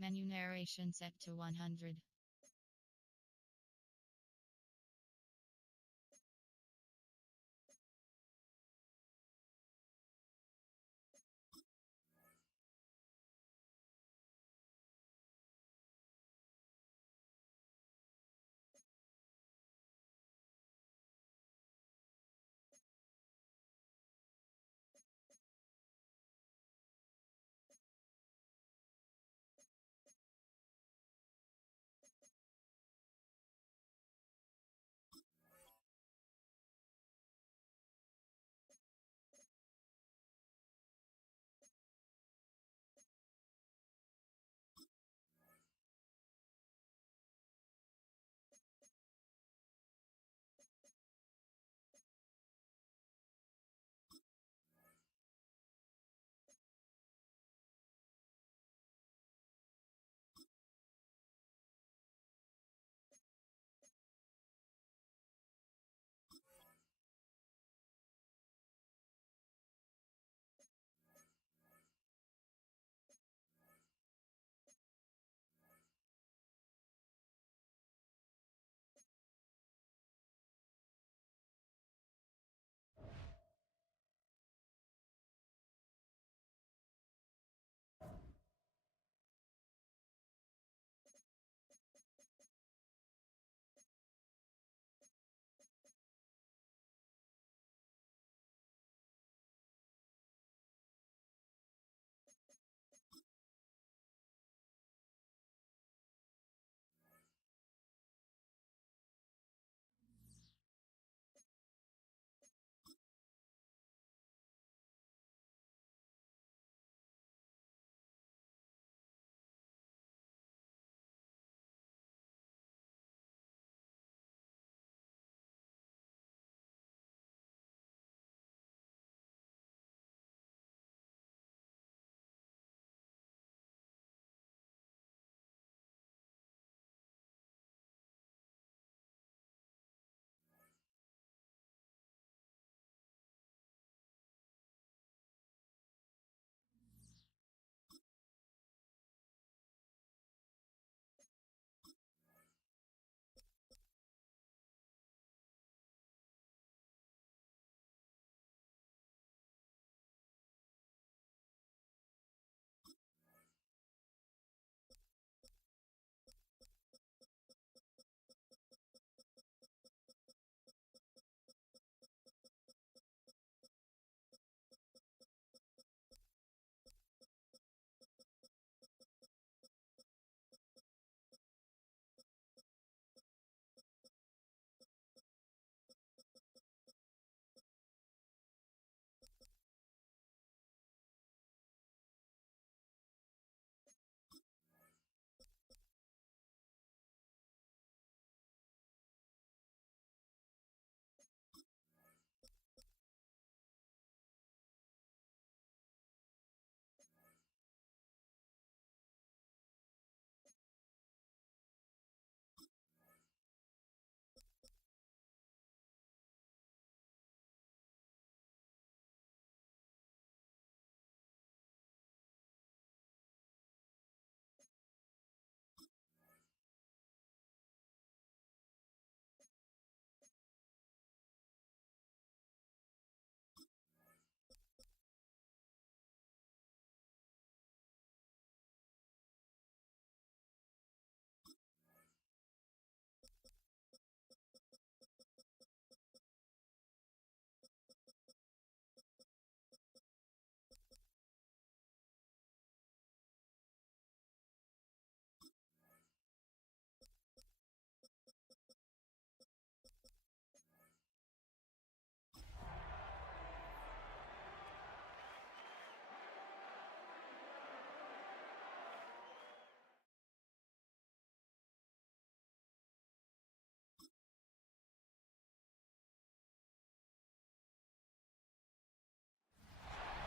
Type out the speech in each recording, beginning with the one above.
Menu narration set to 100.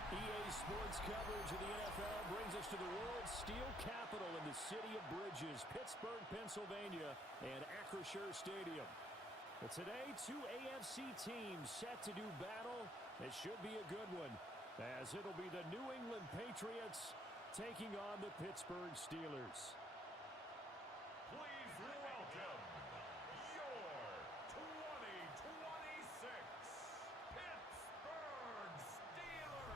EA Sports coverage of the NFL brings us to the world's steel capital in the city of Bridges, Pittsburgh, Pennsylvania, and Acrisure Stadium. But today, two AFC teams set to do battle. It should be a good one, as it'll be the New England Patriots taking on the Pittsburgh Steelers. Please welcome your 2026 Pittsburgh Steelers.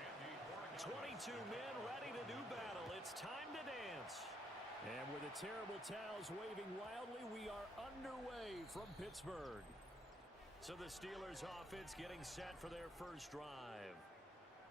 And 22 men ready to do battle. It's time to dance. And with the terrible towels waving wildly, we are underway from Pittsburgh. So the Steelers offense getting set for their first drive.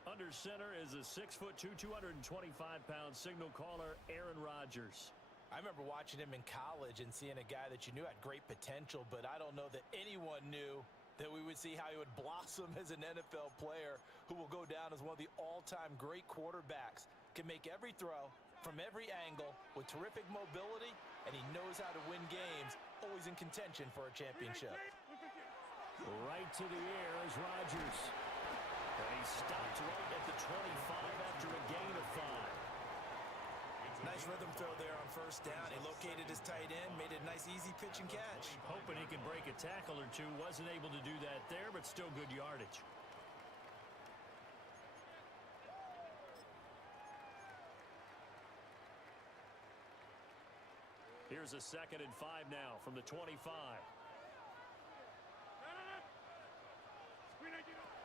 Under center is a 6'2", 225-pound signal caller, Aaron Rodgers. I remember watching him in college and seeing a guy that you knew had great potential, but I don't know that anyone knew that we would see how he would blossom as an NFL player who will go down as one of the all-time great quarterbacks. Can make every throw from every angle with terrific mobility, and he knows how to win games, always in contention for a championship. Right to the air is Rodgers. And he stopped right at the 25 after a gain of 5. Nice rhythm throw there on first down. He located his tight end, made it a nice, easy pitch and catch. Hoping he could break a tackle or two. Wasn't able to do that there, but still good yardage. Here's a 2nd and 5 now from the 25.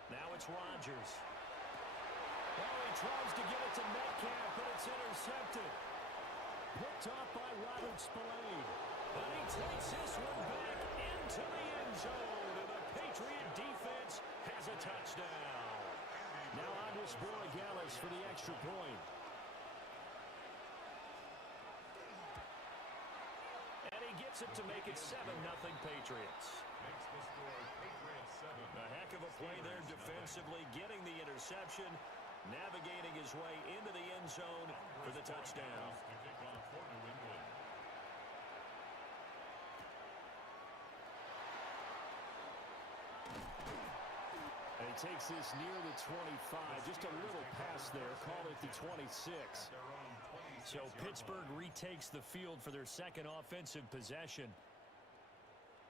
Now it's Rodgers. Oh, he tries to get it to Metcalf, but it's intercepted. Picked off by Robert Spillane. And he takes this one back into the end zone. And the Patriot defense has a touchdown. Now on to Borregales for the extra point. And he gets it to make it 7-0 Patriots. makes the score Patriots 7. A heck of a play there defensively, getting the interception, navigating his way into the end zone for the touchdown. To kick off for New England. And he takes this near the 25, just a little pass there, call it the 26. So Pittsburgh retakes the field for their second offensive possession.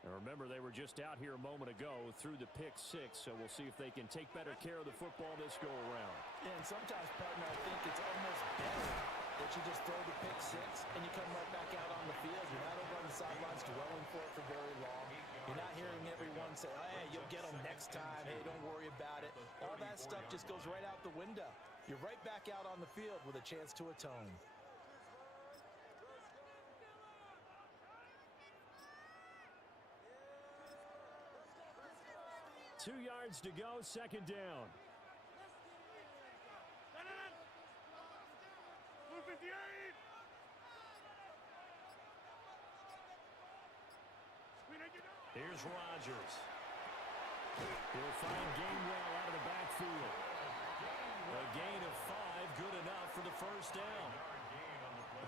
And remember, they were just out here a moment ago through the pick 6, so we'll see if they can take better care of the football this go-around. Yeah, and sometimes, partner, I think it's almost better that you just throw the pick 6 and you come right back out on the field. You're not over on the sidelines dwelling for it for very long. You're not hearing everyone say, hey, you'll get them next time. Hey, don't worry about it. All that stuff just goes right out the window. You're right back out on the field with a chance to atone. Two yards to go, second down. Here's Rodgers. He'll find Gainwell out of the backfield. A gain of 5, good enough for the first down.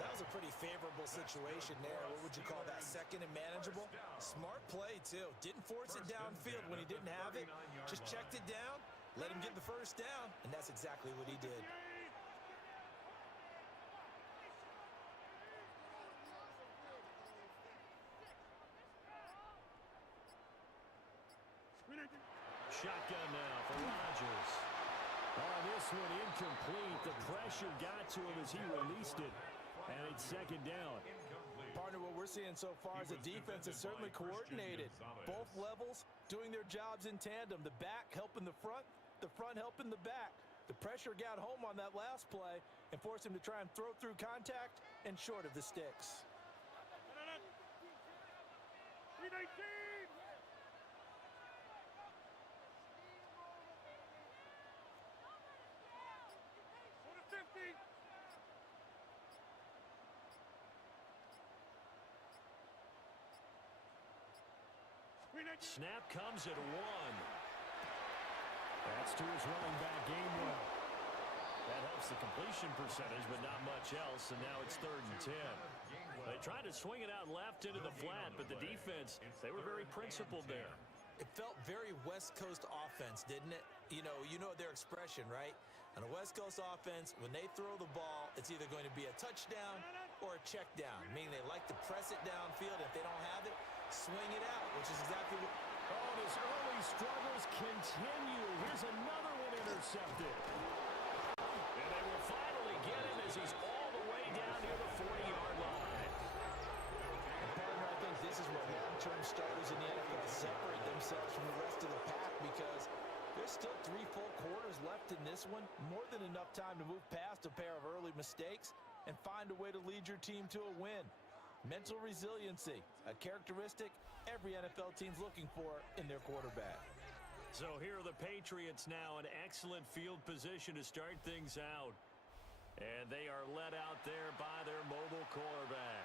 That was a pretty favorable situation there. What would you call that? Second and manageable? Smart play, too. Didn't force it downfield when he didn't have it. Just checked it down, let him get the first down, and that's exactly what he did. Shotgun now for Rodgers. Oh, this one incomplete. The pressure got to him as he released it. And it's second down. Partner, what we're seeing so far is the defense is certainly coordinated. Both levels doing their jobs in tandem. The back helping the front helping the back. The pressure got home on that last play and forced him to try and throw through contact and short of the sticks. Snap comes at 1. That's to his running back, Gainwell. That helps the completion percentage, but not much else, and now it's 3rd and 10. They tried to swing it out left into the flat, but the defense, they were very principled there. It felt very West Coast offense, didn't it? You know their expression, right? On a West Coast offense, when they throw the ball, it's either going to be a touchdown or a check down, meaning they like to press it downfield. If they don't have it, swing it out, which is exactly what... Oh, and his early struggles continue. Here's another one intercepted. And they will finally get him as he's all the way down near the 40-yard line. And partner, I think this is where long-term starters in the NFL separate themselves from the rest of the pack, because there's still 3 full quarters left in this one. More than enough time to move past a pair of early mistakes and find a way to lead your team to a win. Mental resiliency, a characteristic every NFL team's looking for in their quarterback. So here are the Patriots now in excellent field position to start things out. And they are led out there by their mobile quarterback.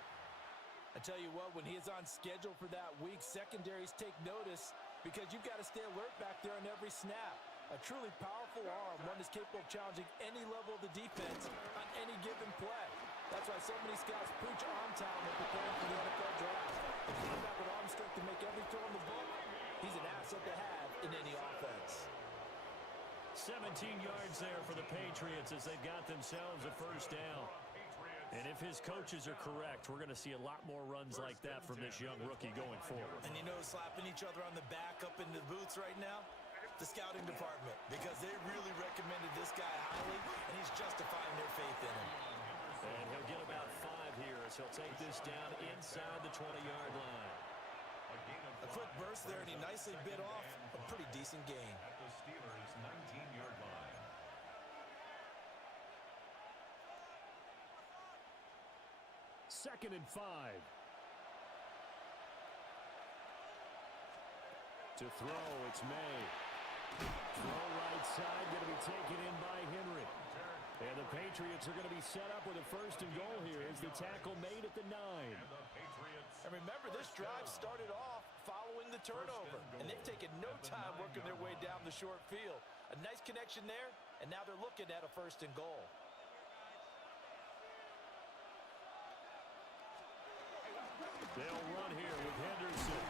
I tell you what, when he is on schedule for that week, secondaries take notice because you've got to stay alert back there on every snap. A truly powerful arm, one that's capable of challenging any level of the defense on any given play. That's why so many scouts preach arm talent when preparing for the NFL draft. A quarterback with arm strength to make every throw in the book, he's an asset to have in any offense. 17 yards there for the Patriots as they've got themselves a first down. And if his coaches are correct, we're going to see a lot more runs like that from this young rookie going forward. And you know, slapping each other on the back up in the booths right now? The scouting department, because they really recommended this guy highly, and he's justifying their faith in him. And he'll get about 5 here as he'll take this down inside the 20-yard line. A quick burst there, and he nicely bit off a pretty decent gain. At the Steelers' 19-yard line. Second and 5. To throw, it's May. Throw right side, going to be taken in by Henry. And the Patriots are going to be set up with a first and goal here as the tackle made at the 9. And remember, this drive started off following the turnover, and they've taken no time working their way down the short field. A nice connection there, and now they're looking at a first and goal. They'll run here with Henderson.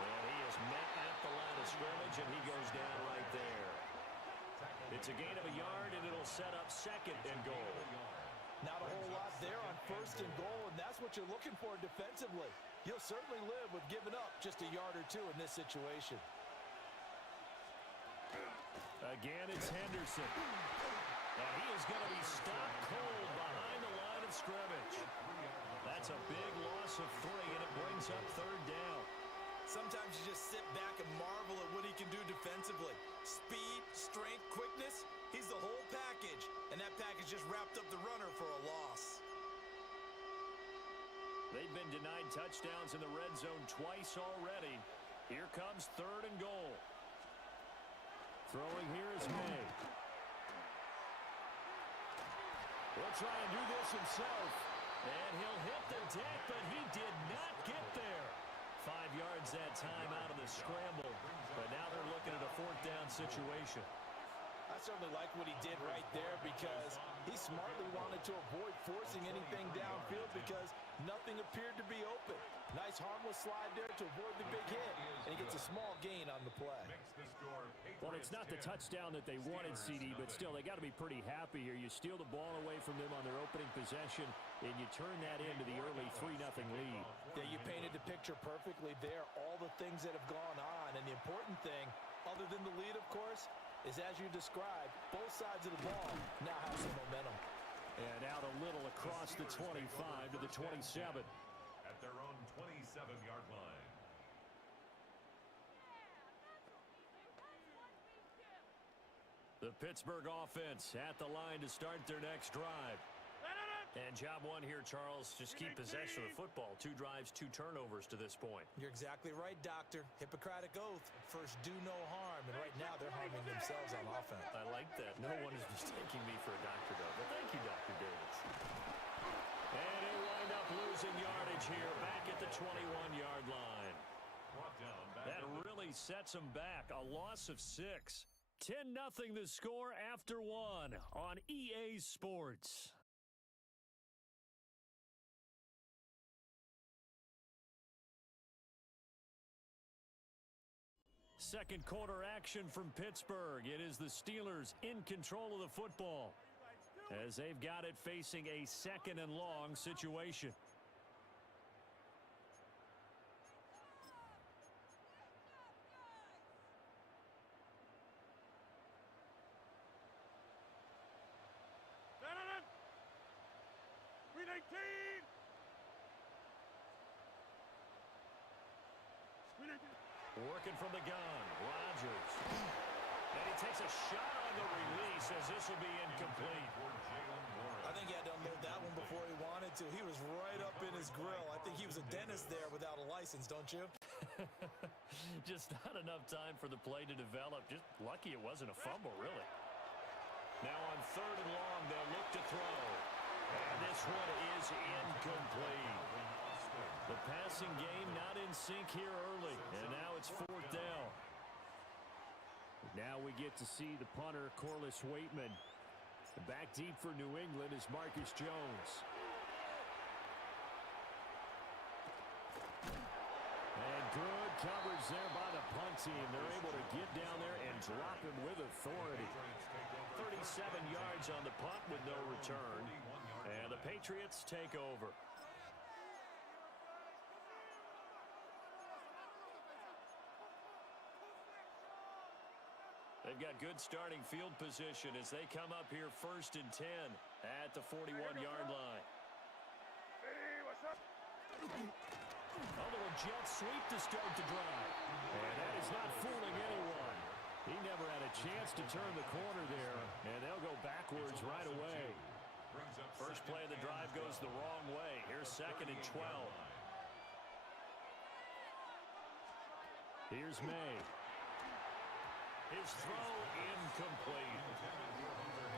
And he is met at the line of scrimmage, and he goes down right there. It's a gain of a yard, and it'll set up second and goal. Not a whole lot there on first and goal, and that's what you're looking for defensively. You'll certainly live with giving up just a yard or two in this situation. Again, it's Henderson. And he is going to be stopped cold behind the line of scrimmage. That's a big loss of 3, and it brings up third down. Sometimes you just sit back and marvel at what he can do defensively. Speed, strength, quickness, he's the whole package. And that package just wrapped up the runner for a loss. They've been denied touchdowns in the red zone twice already. Here comes third and goal. Throwing here is May. He'll try and do this himself. And he'll hit the deck, but he did not get there. 5 yards that time out of the scramble. But now they're looking at a fourth down situation. I certainly like what he did right there because he smartly wanted to avoid forcing anything downfield because nothing appeared to be open. Nice harmless slide there to avoid the big hit, and he gets a small gain on the play. Well, it's not the touchdown that they wanted, CD, but still, they got to be pretty happy here. You steal the ball away from them on their opening possession, and you turn that into the early 3-0 lead. Yeah, you painted the picture perfectly there, all the things that have gone on, and the important thing, other than the lead, of course, is as you described, both sides of the ball now have some momentum. And out a little across the 25 to the 27. At their own 27-yard line. The Pittsburgh offense at the line to start their next drive. And job one here, Charles, just keep possession of the football. 2 drives, 2 turnovers to this point. You're exactly right, Doctor. Hippocratic oath. First, do no harm. And right now, they're harming themselves on offense. I like that. No one is mistaking me for a doctor, though. But thank you, Dr. Davis. And they wind up losing yardage here back at the 21-yard line. That really sets them back. A loss of 6. 10-0 the score after 1 on EA Sports. Second quarter action from Pittsburgh. It is the Steelers in control of the football. as they've got it facing a 2nd and long situation. Working from the gun, Rodgers. And he takes a shot on the release as this will be incomplete. I think he had to unload that one before he wanted to. He was right up in his grill. I think he was a dentist there without a license, don't you? Just not enough time for the play to develop. Just lucky it wasn't a fumble, really. Now on 3rd and long, they'll look to throw. And this one is incomplete. The passing game not in sync here early, and now it's 4th down. Now we get to see the punter, Corliss Waitman. Back deep for New England is Marcus Jones. And good coverage there by the punt team. They're able to get down there and drop him with authority. 37 yards on the punt with no return. And the Patriots take over. They've got good starting field position as they come up here 1st and 10 at the 41-yard line. A little jet sweep to start the drive. And that is not fooling anyone. He never had a chance to turn the corner there, and they'll go backwards right away. First play of the drive goes the wrong way. Here's 2nd and 12. Here's May. His throw incomplete.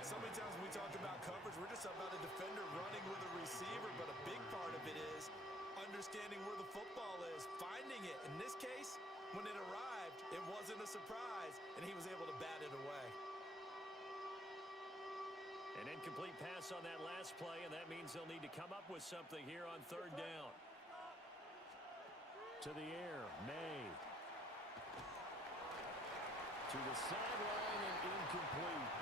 So many times when we talk about coverage, we're just about a defender running with a receiver, but a big part of it is understanding where the football is, finding it. In this case, when it arrived, it wasn't a surprise, and he was able to bat it away. An incomplete pass on that last play, and that means they'll need to come up with something here on 3rd down. To the air, May. To the sideline and incomplete.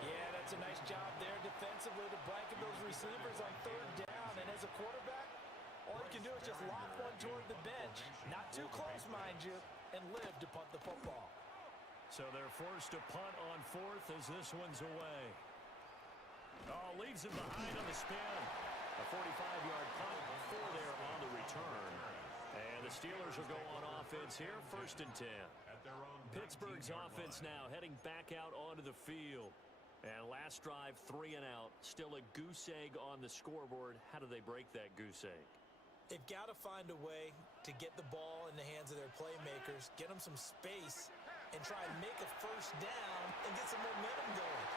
Yeah, that's a nice job there defensively to blanket those receivers on 3rd down. And as a quarterback, all you can do is just lock one toward the bench. Not too close, mind you, and live to punt the football. So they're forced to punt on 4th as this one's away. Oh, leaves him behind on the spin. A 45-yard punt, 4 there on the return. And the Steelers will go on offense here, 1st and 10. Pittsburgh's offense now heading back out onto the field. And last drive, 3 and out. Still a goose egg on the scoreboard. How do they break that goose egg? They've got to find a way to get the ball in the hands of their playmakers, get them some space, and try and make a 1st down and get some momentum going.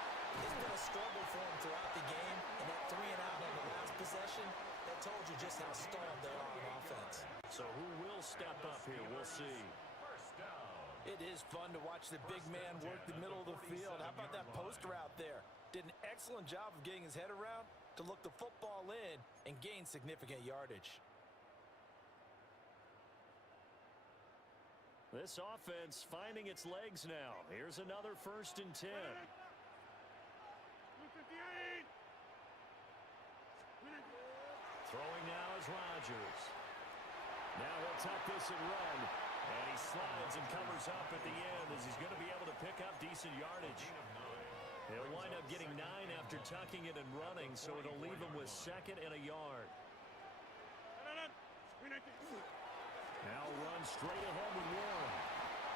It's been a struggle for them throughout the game, and that 3 and out on the last possession, that told you just how stalled they are on offense. So who will step up here? We'll see. It is fun to watch the big man work the middle of the field. How about that post route there? Did an excellent job of getting his head around to look the football in and gain significant yardage. This offense finding its legs now. Here's another 1st and 10. Throwing now is Rodgers. Now he'll tuck this and run. And he slides and covers up at the end as he's going to be able to pick up decent yardage. He'll wind up getting 9 after tucking it and running, so it'll leave him with 2nd and a yard. Now run straight ahead with Warren.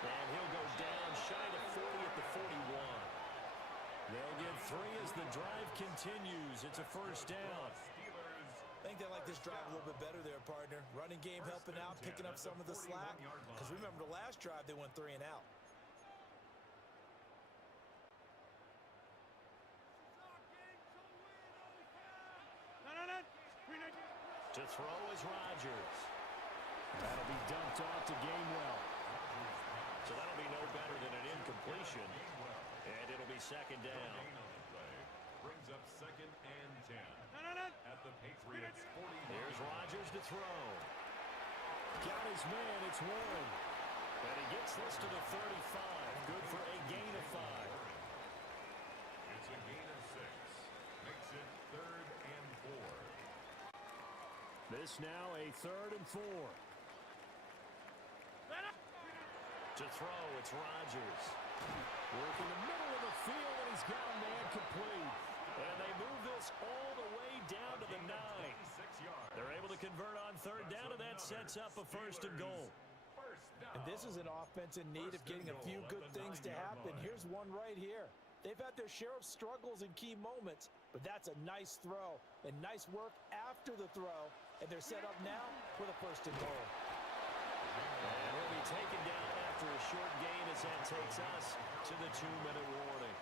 And he'll go down shy to 40 at the 41. They'll get 3 as the drive continues. It's a 1st down. I think they like this drive a little bit better there, partner. Running game helping out, picking up some of the slack. Because remember, the last drive, they went 3 and out. To throw is Rodgers. That'll be dumped off to Gainwell. So that'll be no better than an incompletion. And it'll be 2nd down. Brings up 2nd and 10. At the Patriots 40. Here's Rodgers to throw. Got his man, it's Warren. And he gets this to the 35. Good for a gain of 5. It's a gain This now a 3rd and 4. To throw, it's Rodgers. Working the middle of the field, and he's got a man complete. And they move this all the way down to the 9. They're able to convert on 3rd down, and that sets up a 1st and goal. And this is an offense in need of getting a few good things to happen. Here's one right here. They've had their share of struggles in key moments, but that's a nice throw and nice work after the throw. And they're set up now with a 1st and goal. And he'll be taken down after a short gain as that takes us to the 2-minute warning.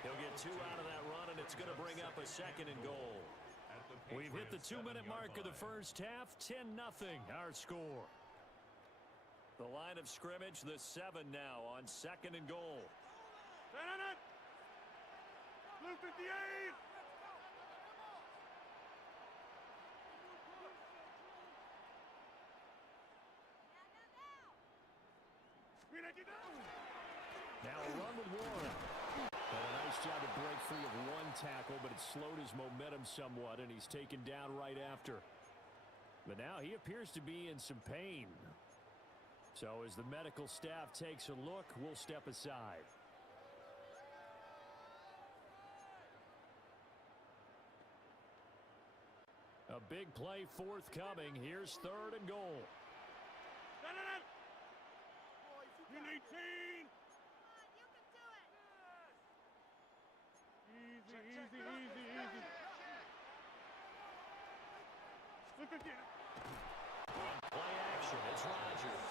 He'll get 2 out of that run, and it's going to bring up a 2nd and goal. We've hit the 2-minute mark of the first half. 10-0 our score. The line of scrimmage, the 7 now on 2nd and goal. Blue 58. Now a run with Warren. And a nice job to break free of 1 tackle, but it slowed his momentum somewhat, and he's taken down right after. But now he appears to be in some pain. So as the medical staff takes a look, we'll step aside. A big play forthcoming. Here's 3rd and goal. You 18. Easy. Look again. Play action. It's Rodgers.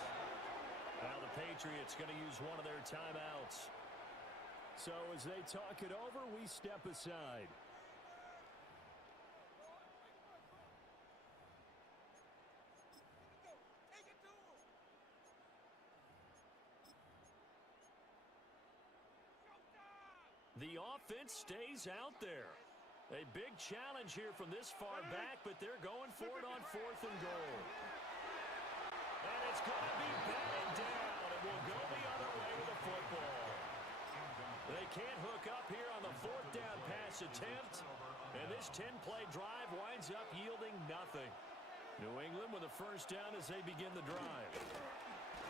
Now the Patriots going to use one of their timeouts. So as they talk it over, we step aside. The offense stays out there. A big challenge here from this far back, but they're going for it on 4th and goal. And it's going to be batted down, and we'll go the other way with the football. They can't hook up here on the 4th down pass attempt, and this 10-play drive winds up yielding nothing. New England with a 1st down as they begin the drive.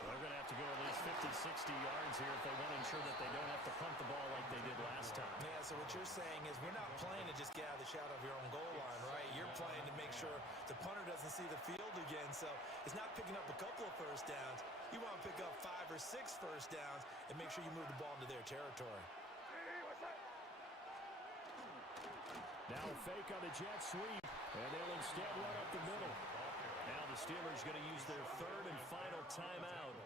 They're going to have to go at least 50, 60 yards here if they want to ensure that they don't have to punt the ball like they did last time. Yeah, so what you're saying is we're not playing to just get out of the shadow of your own goal line, right? You're playing to make sure the punter doesn't see the field again. So it's not picking up a couple of 1st downs. You want to pick up 5 or 6 1st downs and make sure you move the ball into their territory. Now a fake on the jet sweep, and they'll instead run up the middle. Now the Steelers going to use their 3rd and final timeout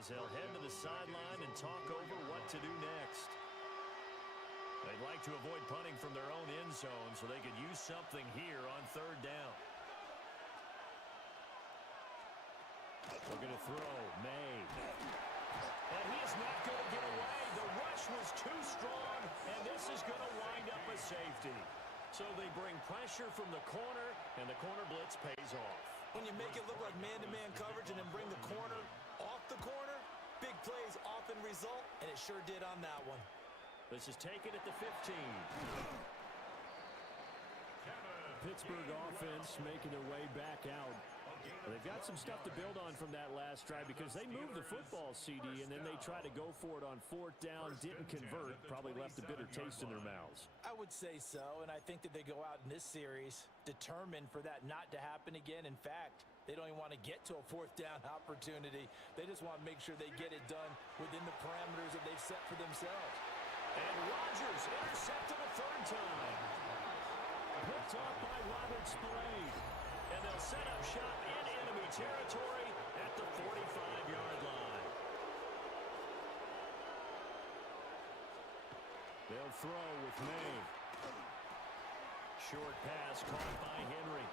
as they'll head to the sideline and talk over what to do next. They'd like to avoid punting from their own end zone so they could use something here on 3rd down. Looking to throw, May. And he is not going to get away. The rush was too strong, and this is going to wind up a safety. So they bring pressure from the corner, and the corner blitz pays off. When you make it look like man-to-man coverage and then bring the corner off the corner, big plays often result, and it sure did on that one. This is taken at the 15. Pittsburgh offense making their way back out. They've got some stuff to build on from that last drive because they moved the football, CD, and then they tried to go for it on 4th down, didn't convert, probably left a bitter taste in their mouths. I would say so, and I think that they go out in this series determined for that not to happen again. In fact, they don't even want to get to a 4th down opportunity. They just want to make sure they get it done within the parameters that they've set for themselves. And Rodgers intercepted a 3rd time. Picked off by Robert Spillane. And they'll set up shop in enemy territory at the 45-yard line. They'll throw with May. Short pass caught by Henry.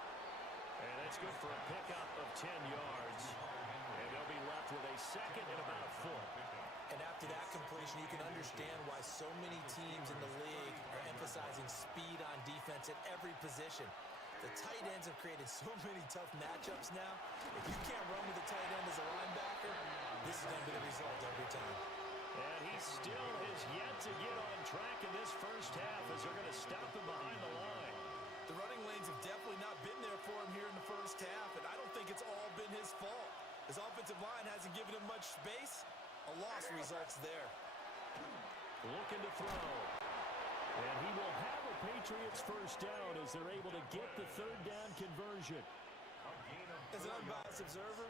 And that's good for a pickup of 10 yards. And they'll be left with a 2nd and about a foot. And after that completion, you can understand why so many teams in the league are emphasizing speed on defense at every position. The tight ends have created so many tough matchups now. If you can't run with the tight end as a linebacker, this is going to be the result every time. And he still has yet to get on track in this first half as they're going to stop him behind the line. The running lanes have definitely not been there for him here in the first half, and I don't think it's all been his fault. His offensive line hasn't given him much space. A loss results there. Looking to throw. And he will have a Patriots first down as they're able to get the third down conversion. As an unbiased observer,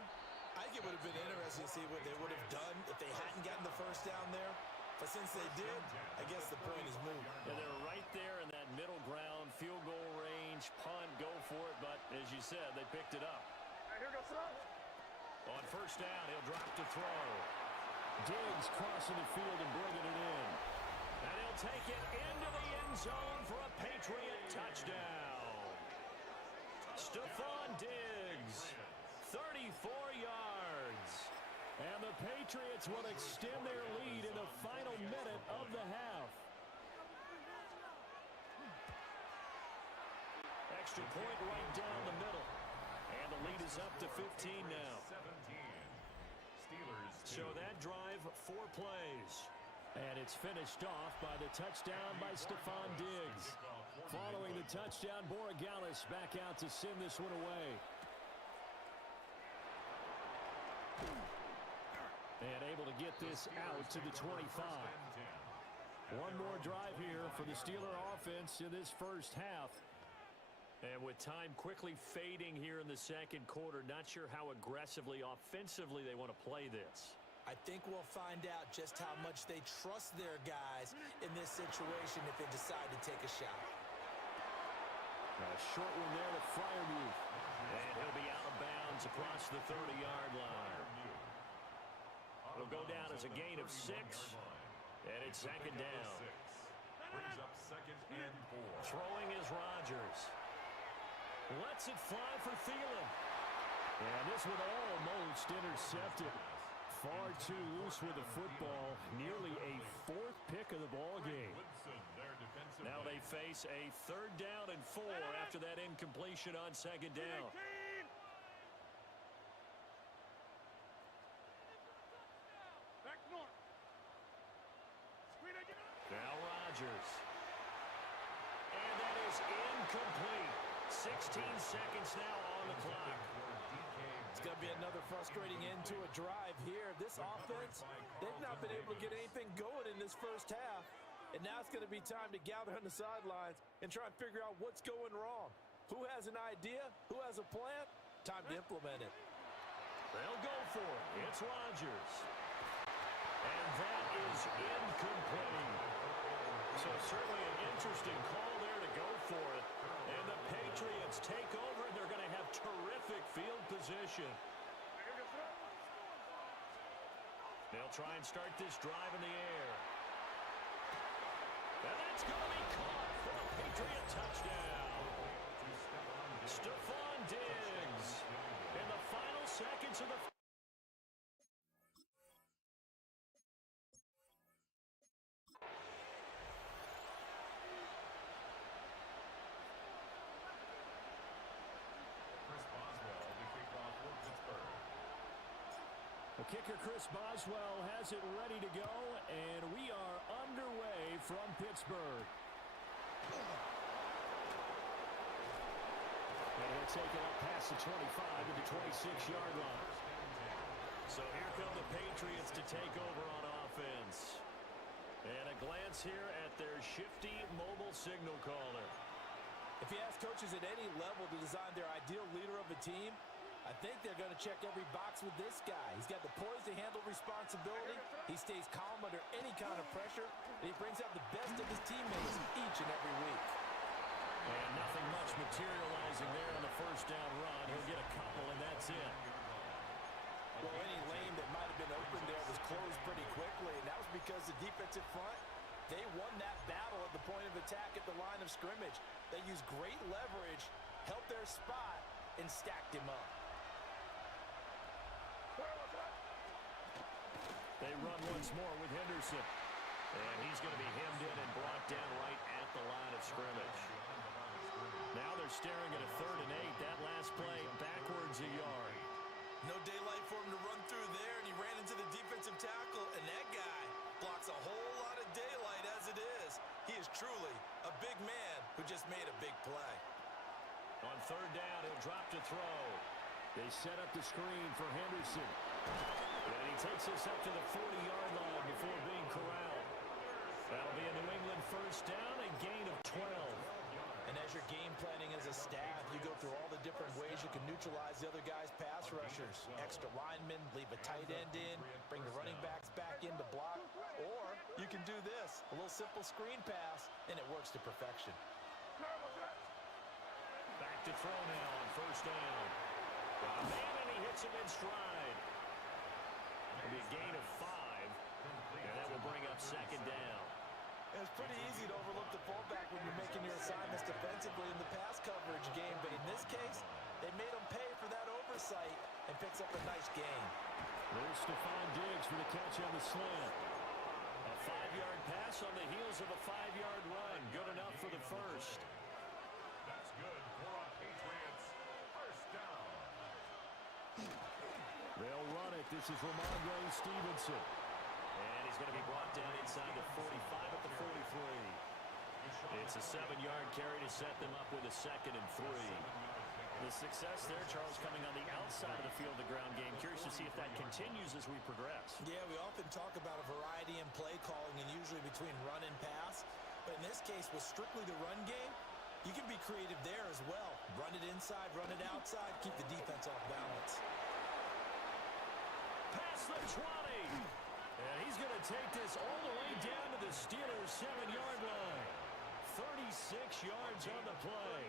I think it would have been interesting to see what they would have done if they hadn't gotten the first down there. But since they did, I guess the point is moot. And they're right there in that middle ground, field goal range, punt, go for it. But as you said, they picked it up. Here goes throw. On first down, he'll drop to throw. Diggs crossing the field and bringing it in. And he'll take it into the end zone for a Patriot touchdown. Stephon Diggs, 34 yards. And the Patriots will extend their lead in the final minute of the half. Extra point right down the middle. And the lead is up to 15 now. 17. Steelers 2. So that drive, 4 plays. And it's finished off by the touchdown by Stephon Diggs. Following the touchdown, Borregales back out to send this one away. And able to get this out to the 25. One more drive here for the Steeler offense in this first half. And with time quickly fading here in the second quarter, not sure how aggressively, offensively they want to play this. I think we'll find out just how much they trust their guys in this situation if they decide to take a shot. A short one there to Freiermuth. And he'll be out of bounds across the 30-yard line. It'll go down as a gain of 6. And it's second down. Brings up second and 4. Throwing is Rodgers. Lets it fly for Thielen. And this one almost intercepted. Far too loose with the football. Nearly a 4th pick of the ball game. Now they face a 3rd down and 4 after that incompletion on second down. Back north. Now Rodgers. And that is incomplete. 16 seconds now on the clock. It's going to be another frustrating end to a drive here. This offense, they've not been able to get anything going in this first half. And now it's going to be time to gather on the sidelines and try and figure out what's going wrong. Who has an idea? Who has a plan? Time to implement it. They'll go for it. It's Rodgers. And that is incomplete. So certainly an interesting call there to go for it. And the Patriots take over, and they're going to have terrific field position. They'll try and start this drive in the air. And that's going to be caught for a Patriot touchdown. Stephon Diggs in the final seconds of the kicker Chris Boswell has it ready to go, and we are underway from Pittsburgh. And he'll take it up past the 25 to the 26-yard line. So here come the Patriots to take over on offense. And a glance here at their shifty mobile signal caller. If you ask coaches at any level to design their ideal leader of a team, I think they're going to check every box with this guy. He's got the poise to handle responsibility. He stays calm under any kind of pressure. And he brings out the best of his teammates each and every week. And nothing much materializing there on the first down run. He'll get a couple, and that's it. Well, any lane that might have been open there was closed pretty quickly, and that was because the defensive front, they won that battle at the point of attack at the line of scrimmage. They used great leverage, helped their spot, and stacked him up. They run once more with Henderson. And he's going to be hemmed in and brought down right at the line of scrimmage. Now they're staring at a 3rd and 8. That last play backwards a yard. No daylight for him to run through there, and he ran into the defensive tackle, and that guy blocks a whole lot of daylight as it is. He is truly a big man who just made a big play. On third down, he'll drop to throw. They set up the screen for Henderson. And he takes us up to the 40-yard line before being corralled. That'll be a New England first down, a gain of 12. And as you're game planning as a staff, you go through all the different ways you can neutralize the other guy's pass rushers. Extra linemen, leave a tight end in, bring the running backs back in to block. Or you can do this, a little simple screen pass, and it works to perfection. Back to throw now on first down. Got a man, and he hits him in stride. It'll be a gain of 5, and that will bring up second down. It's pretty easy to overlook the fullback when you're making your assignments defensively in the pass coverage game, but in this case, they made him pay for that oversight and picks up a nice gain. There's Stephon Diggs for the catch on the slant. A 5-yard pass on the heels of a 5-yard run. Good enough for the first. That's good for a Patriots first down. They'll run it. This is Ramondre Stevenson. And he's going to be brought down inside the 45 at the 43. It's a 7-yard carry to set them up with a 2nd and 3. The success there, Charles, coming on the outside of the field, the ground game. Curious to see if that continues as we progress. Yeah, we often talk about a variety in play calling and usually between run and pass. But in this case, with strictly the run game, you can be creative there as well. Run it inside, run it outside, keep the defense off balance. Past the 20. And he's going to take this all the way down to the Steelers' 7-yard line. 36 yards on the play.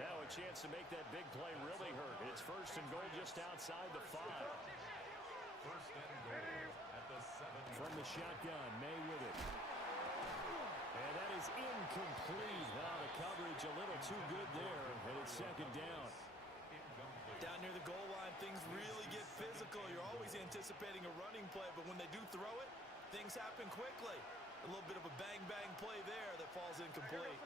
Now a chance to make that big play really hurt. It's first and goal just outside the 5. First and goal at the 7. From the shotgun, May with it. And that is incomplete. Wow, the coverage a little too good there. And it's second down. Down near the goal line, things really get physical. You're always anticipating a running play, but when they do throw it, things happen quickly. A little bit of a bang-bang play there that falls incomplete.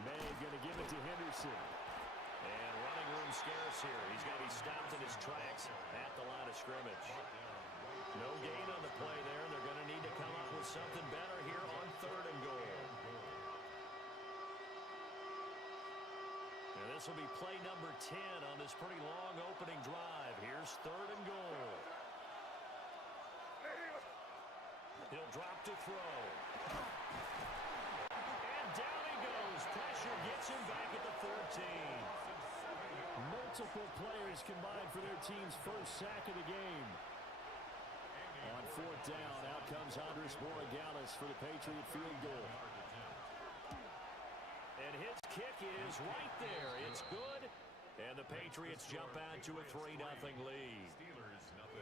May going to give it to Henderson. And running room scarce here. He's got to be stopped in his tracks at the line of scrimmage. No gain on the play there. They're going to need to come up with something better here on third and goal. And this will be play number 10 on this pretty long opening drive. Here's third and goal. He'll drop to throw. And down he goes. Pressure gets him back at the 14. Multiple players combined for their team's first sack of the game. On fourth down, out comes Andres Borregales for the Patriot field goal. And his kick is right there. It's good. And the Patriots jump out to a 3-0 lead.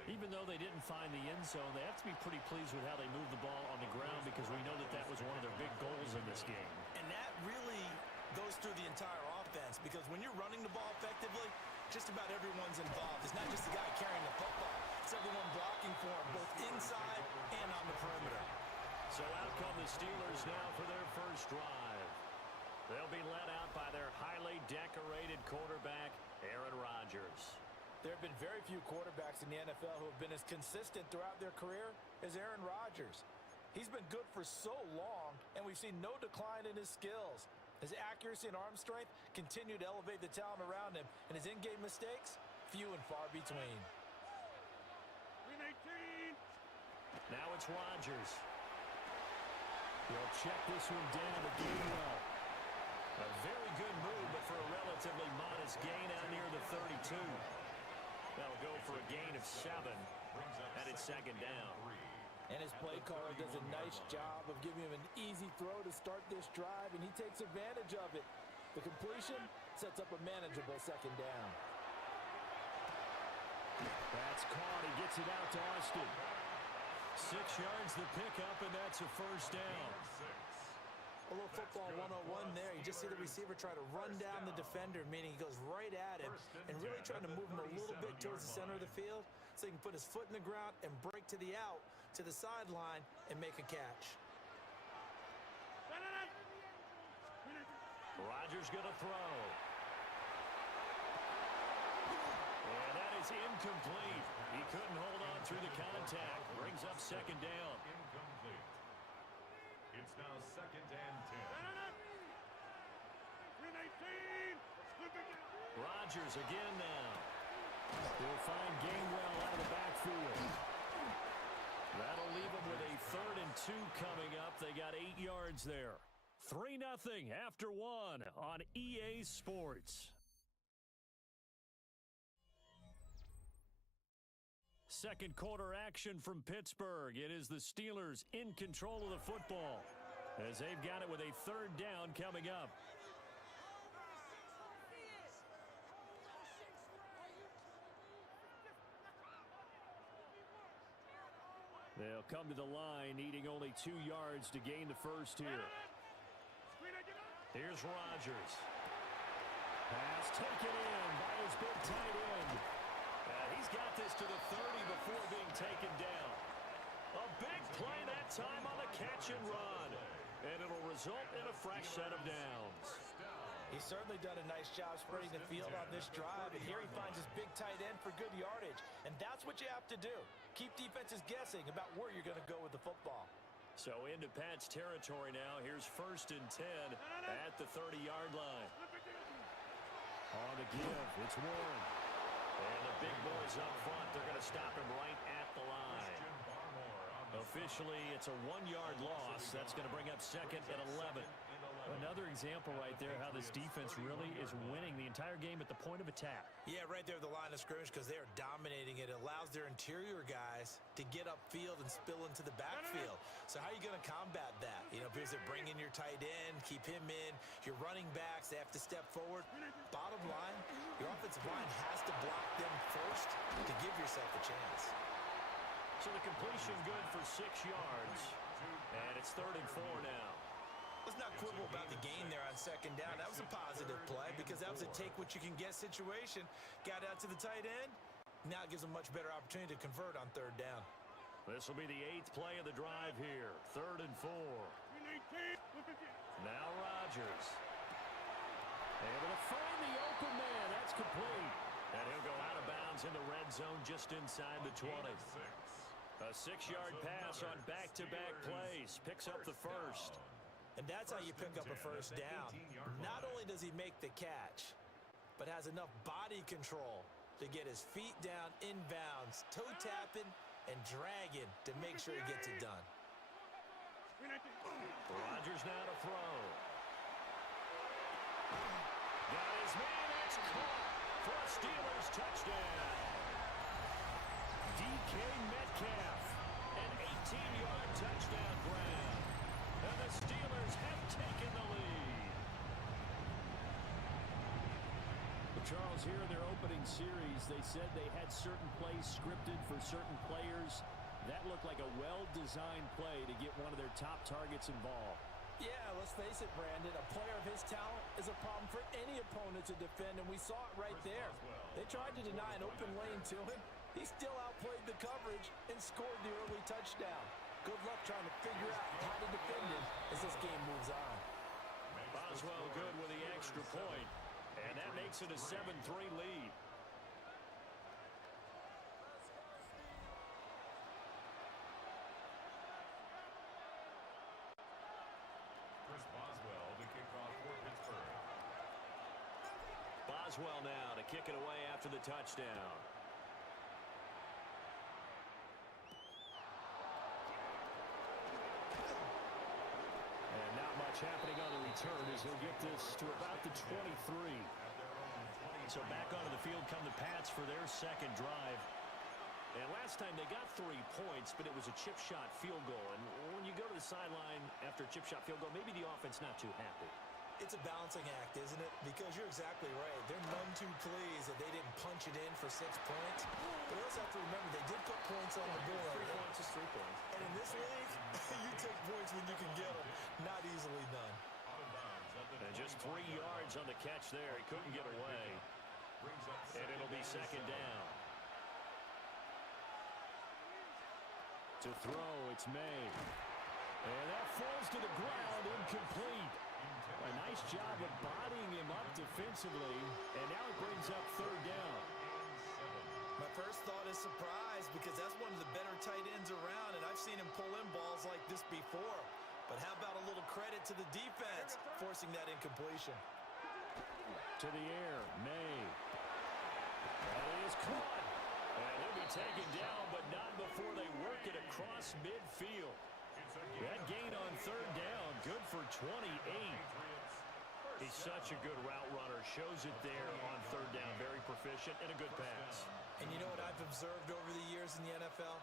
Even though they didn't find the end zone, they have to be pretty pleased with how they moved the ball on the ground because we know that that was one of their big goals in this game. And that really goes through the entire offense because when you're running the ball effectively, just about everyone's involved. It's not just the guy carrying the football. It's everyone blocking for him, both inside and on the perimeter. So out come the Steelers now for their first drive. They'll be led out by their highly decorated quarterback, Aaron Rodgers. There have been very few quarterbacks in the NFL who have been as consistent throughout their career as Aaron Rodgers. He's been good for so long, and we've seen no decline in his skills. His accuracy and arm strength continue to elevate the talent around him, and his in-game mistakes, few and far between. Now it's Rodgers. He'll check this one down to Gainwell. A very good move, but for a relatively modest gain out near the 32. That'll go for a gain of 7, and it's second down. And his play caller does a nice job of giving him an easy throw to start this drive, and he takes advantage of it. The completion sets up a manageable second down. That's caught. He gets it out to Austin. 6 yards the pickup, and that's a first down. A little football 101 there. You just see the receiver try to run down the defender, meaning he goes right at him and really trying to move him a little bit towards the center of the field so he can put his foot in the ground and break to the out, to the sideline, and make a catch. Rodgers going to throw. And that is incomplete. He couldn't hold on through the contact. Brings up second down. Incomplete. It's now second and 10. Rodgers again now. He'll find Gainwell out of the backfield. That'll leave him with a 3rd and 2 coming up. They got 8 yards there. 3-0 after 1 on EA Sports. Second quarter action from Pittsburgh. It is the Steelers in control of the football as they've got it with a 3rd down coming up. They'll come to the line, needing only 2 yards to gain the first here. Here's Rodgers. Pass taken in by his big tight end. He's got this to the 30 before being taken down. A big play that time on the catch and run. And it'll result in a fresh set of downs. He's certainly done a nice job spreading the field on this drive, and here he finds his big tight end for good yardage. And that's what you have to do. Keep defenses guessing about where you're going to go with the football. So into Pat's territory now. Here's 1st and 10 at the 30-yard line. On the give, it's Warren. And the big boys up front, they're going to stop him right at the line. Officially, it's a 1-yard loss. That's going to bring up 2nd and 11. Another example right there how this defense really is winning the entire game at the point of attack. Yeah, right there at the line of scrimmage because they are dominating it. It allows their interior guys to get upfield and spill into the backfield. So how are you going to combat that? You know, because they bring in your tight end, keep him in. Your running backs, they have to step forward. Bottom line, your offensive line has to block them first to give yourself a chance. So the completion good for 6 yards. And it's 3rd and 4 now. Let's not quibble about the gain there on 2nd down. That was a positive play because that was a take-what-you-can-get situation. Got out to the tight end. Now it gives them much better opportunity to convert on 3rd down. This will be the 8th play of the drive here. 3rd and 4. Now Rodgers. Able to find the open man. That's complete. And he'll go out of bounds in the red zone just inside the 20. A 6-yard pass on back-to-back plays. Picks up the first. And that's how you pick up a first down. Not only does he make the catch, but has enough body control to get his feet down inbounds, toe tapping and dragging to make sure he gets it done. Rodgers now to throw. Got his man, it's caught for a Steelers touchdown. DK Metcalf, an 18-yard touchdown grab. And the Steelers have taken the lead. Well, Charles, here in their opening series, they said they had certain plays scripted for certain players. That looked like a well-designed play to get one of their top targets involved. Yeah, let's face it, Brandon. A player of his talent is a problem for any opponent to defend, and we saw it right there. They tried to deny an open lane to him. He still outplayed the coverage and scored the early touchdown. Good luck trying to figure out how to defend him as this game moves on. Boswell good with the extra point, and that makes it a 7-3 lead. Boswell now to kick it away after the touchdown. And not much happening on the return as he'll get this to about the 23. So back onto the field come the Pats for their second drive. And last time they got 3 points, but it was a chip shot field goal. And when you go to the sideline after a chip shot field goal, maybe the offense not too happy. It's a balancing act, isn't it? Because you're exactly right. They're none too pleased that they didn't punch it in for 6 points. But you also have to remember they did put points on the board. 3 points is 3 points. And in this league, you take points when you can get them. Not easily done. And just 3 yards on the catch there. He couldn't get away. And it'll be second down. To throw, it's May. And that falls to the ground, incomplete. A nice job of bodying him up defensively, and now it brings up 3rd down. My first thought is surprise because that's one of the better tight ends around, and I've seen him pull in balls like this before. But how about a little credit to the defense forcing that incompletion? To the air, May. one. And he'll be taken down, but not before they work it across midfield. That gain on third down, good for 28. He's such a good route runner. Shows it there on third down. Very proficient and a good pass. And you know what I've observed over the years in the NFL?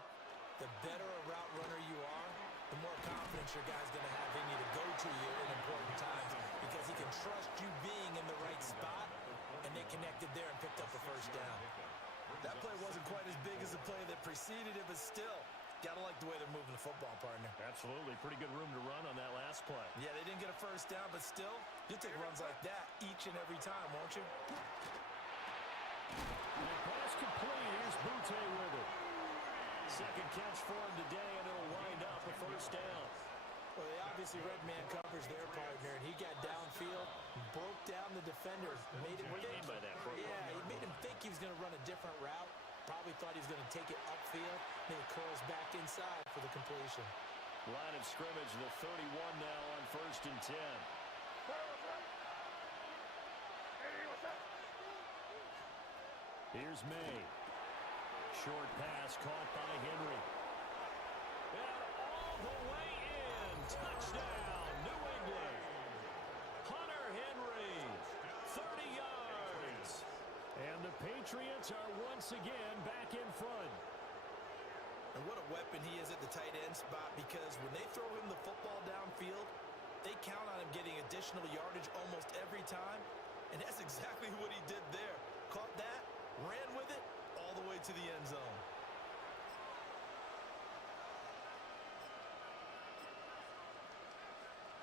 The better a route runner you are, the more confidence your guy's going to have in you to go to you in important times because he can trust you being in the right spot, and they connected there and picked up a first down. That play wasn't quite as big as the play that preceded it, but still, got to like the way they're moving the football, partner. Absolutely. Pretty good room to run on that last play. Yeah, they didn't get a first down, but still, you'll take runs like that each and every time, won't you? And pass complete. Here's Butte with it. Second catch for him today, and it'll wind up a first down. Well, they obviously read man coverage their partner, and he got downfield, broke down the defender, made him think. By that, yeah, he made him think he was going to run a different route. Probably thought he was going to take it upfield, then he curls back inside for the completion. Line of scrimmage, the 31 now on 1st and 10. Here's May. Short pass caught by Henry. And all the way in. Touchdown, New England. Hunter Henry, 30 yards. And the Patriots are once again back in front. And what a weapon he is at the tight end spot, because when they throw him the football downfield, they count on him getting additional yardage almost every time. And that's exactly what he did there. Caught that, ran with it, all the way to the end zone.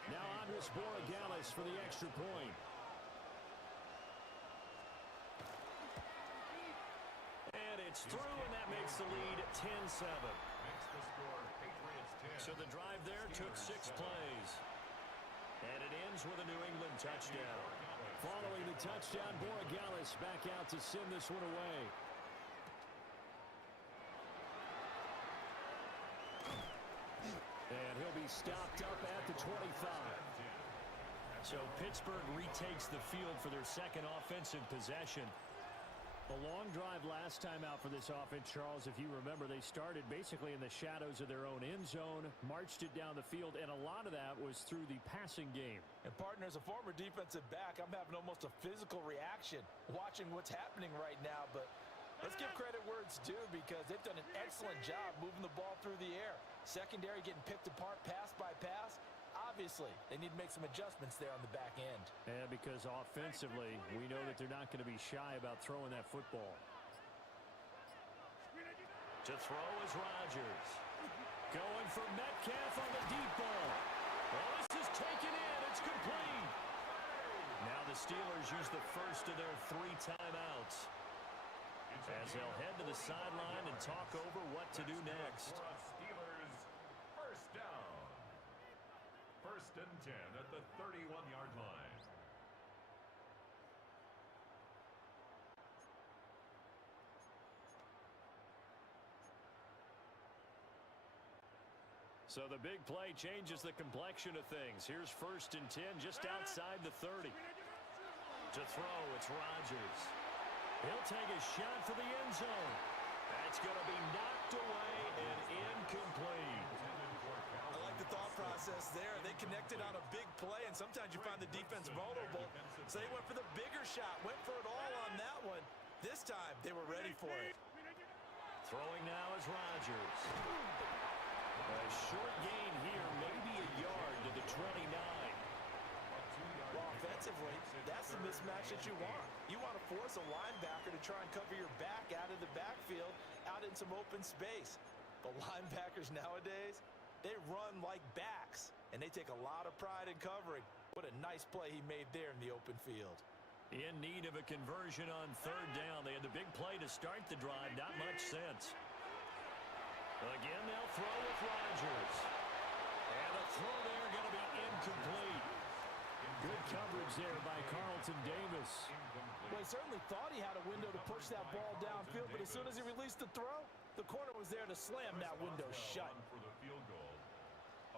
Now Andres Borregales for the extra point. And it's through, and that makes the lead 10-7. Makes the score Patriots 10. So the drive there took 6 plays. And it ends with a New England touchdown. Following the touchdown, Borregales back out to send this one away. And he'll be stopped up at the 25. So Pittsburgh retakes the field for their second offensive possession. A long drive last time out for this offense, Charles. If you remember, they started basically in the shadows of their own end zone, marched it down the field, and a lot of that was through the passing game. And partner, as a former defensive back, I'm having almost a physical reaction watching what's happening right now. But let's give credit where it's due, because they've done an excellent job moving the ball through the air. Secondary getting picked apart pass by pass. Obviously, they need to make some adjustments there on the back end. And because offensively, we know that they're not going to be shy about throwing that football. To throw is Rodgers. Going for Metcalf on the deep ball. Well, this is taken in. It's complete. Now the Steelers use the first of their 3 timeouts, as they'll head to the sideline and talk over what to do next. Steelers first down. 1st and 10 at the 31-yard line. So the big play changes the complexion of things. Here's 1st and 10 just outside the 30. To throw, it's Rodgers. He'll take a shot for the end zone. That's going to be knocked away and incomplete. I like the thought process there. They connected on a big play, and sometimes you find the defense vulnerable. So they went for the bigger shot, went for it all on that one. This time, they were ready for it. Throwing now is Rodgers. A short gain here, maybe a yard to the 29. Well, offensively, that's the mismatch that you want. You want to force a linebacker to try and cover your back out of the backfield, out in some open space. But linebackers nowadays, they run like backs, and they take a lot of pride in covering. What a nice play he made there in the open field. In need of a conversion on 3rd down. They had the big play to start the drive. Not much sense. Again, they'll throw with Rodgers. And the throw there going to be incomplete. Good coverage there by Carlton Davis. Well, he certainly thought he had a window to push that ball downfield, but as soon as he released the throw, the corner was there to slam that window shut. For the field goal,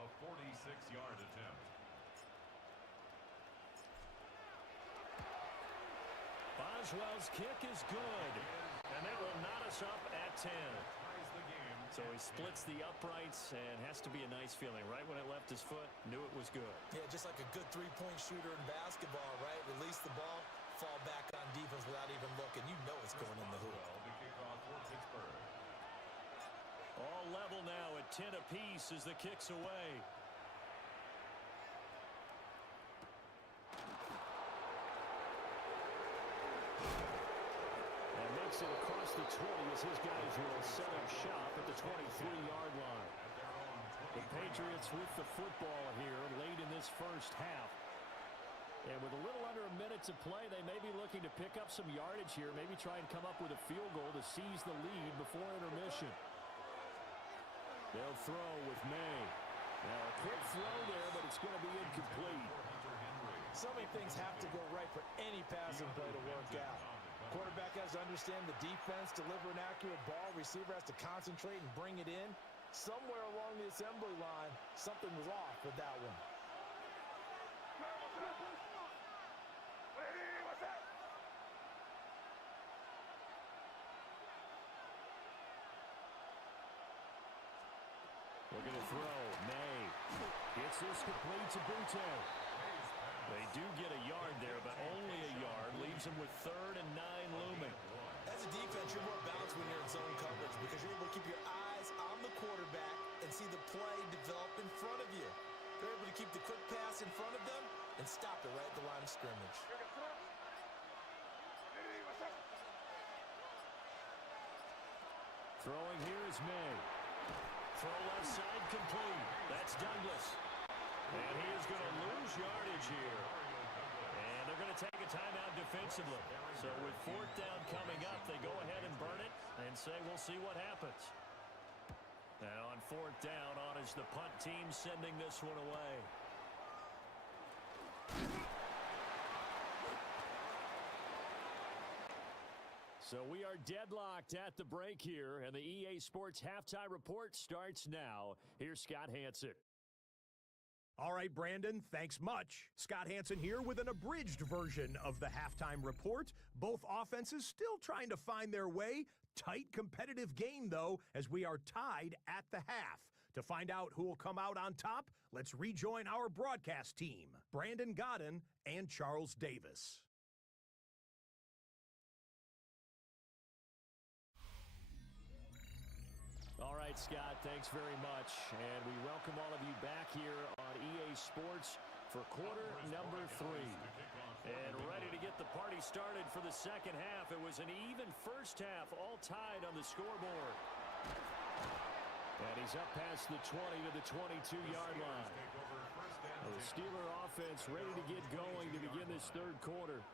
a 46-yard attempt. Boswell's kick is good. And And that will knot us up at 10. So he splits the uprights and has to be a nice feeling. Right when it left his foot, knew it was good. Yeah, just like a good three-point shooter in basketball, right? Release the ball, fall back on defense without even looking. You know it's going in the hoop. All level now at 10 apiece as the kick's away. It across the 20 as his guys will set up shop at the 23-yard line. The Patriots with the football here late in this first half. And with a little under a minute to play, they may be looking to pick up some yardage here, maybe try and come up with a field goal to seize the lead before intermission. They'll throw with May. Now a quick throw there, but it's going to be incomplete. So many things have to go right for any passing play to work out. Quarterback has to understand the defense, deliver an accurate ball. Receiver has to concentrate and bring it in. Somewhere along the assembly line, something was off with that one. Looking to throw. May gets this complete to Butte. They do get a yard there, but only a yard. Leaves them with 3rd and 9 looming. As a defense, you're more balanced when you're in zone coverage because you're able to keep your eyes on the quarterback and see the play develop in front of you. They're able to keep the quick pass in front of them and stop it right at the line of scrimmage. Throwing here is May. Throw left side complete. That's Douglas. And he is going to lose yardage here. And they're going to take a timeout defensively. So with 4th down coming up, they go ahead and burn it and say we'll see what happens. Now on 4th down, on is the punt team sending this one away. So we are deadlocked at the break here, and the EA Sports Halftime Report starts now. Here's Scott Hansen. All right, Brandon, thanks much. Scott Hansen here with an abridged version of the halftime report. Both offenses still trying to find their way. Tight competitive game, though, as we are tied at the half. To find out who will come out on top, let's rejoin our broadcast team, Brandon Godden and Charles Davis. All right, Scott, thanks very much. And we welcome all of you back here on EA Sports for quarter number 3. And ready to get the party started for the second half. It was an even first half, all tied on the scoreboard. And he's up past the 20 to the 22-yard line. The Steeler offense ready to get going to begin this third quarter.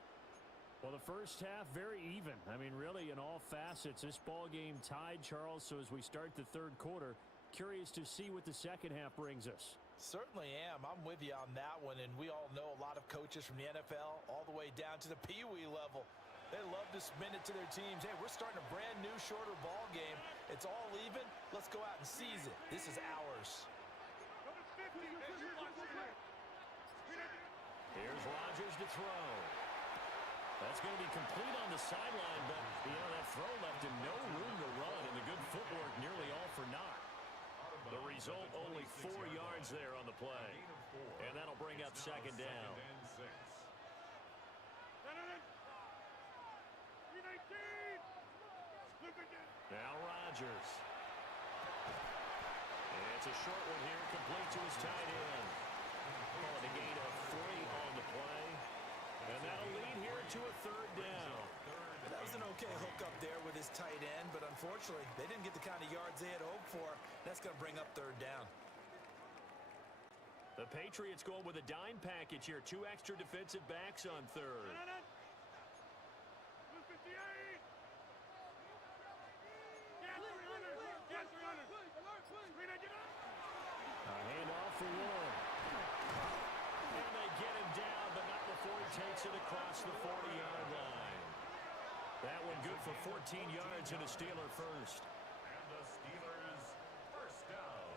Well, the first half, very even. I mean, really, in all facets, this ball game tied, Charles. So as we start the third quarter, curious to see what the second half brings us. Certainly am. I'm with you on that one. And we all know a lot of coaches from the NFL all the way down to the Pee-wee level. They love to spin it to their teams. Hey, we're starting a brand new, shorter ball game. It's all even. Let's go out and seize it. This is ours. Here's Rodgers to throw. That's going to be complete on the sideline, but, that throw left him no room to run, and the good footwork nearly all for naught. The result, only 4 yards there on the play. And that'll bring up second down. Now Rodgers. And it's a short one here, complete to his tight end. Calling a gain of 3 on the play. And that'll lead here to a third down. That was an okay hook up there with his tight end, but unfortunately, they didn't get the kind of yards they had hoped for. That's going to bring up third down. The Patriots going with a dime package here. 2 extra defensive backs on third. A handoff for Warren. And they get him down, but not before he takes it across the 40-yard line. That one good for 14 yards and a Steeler first. And the Steelers first down.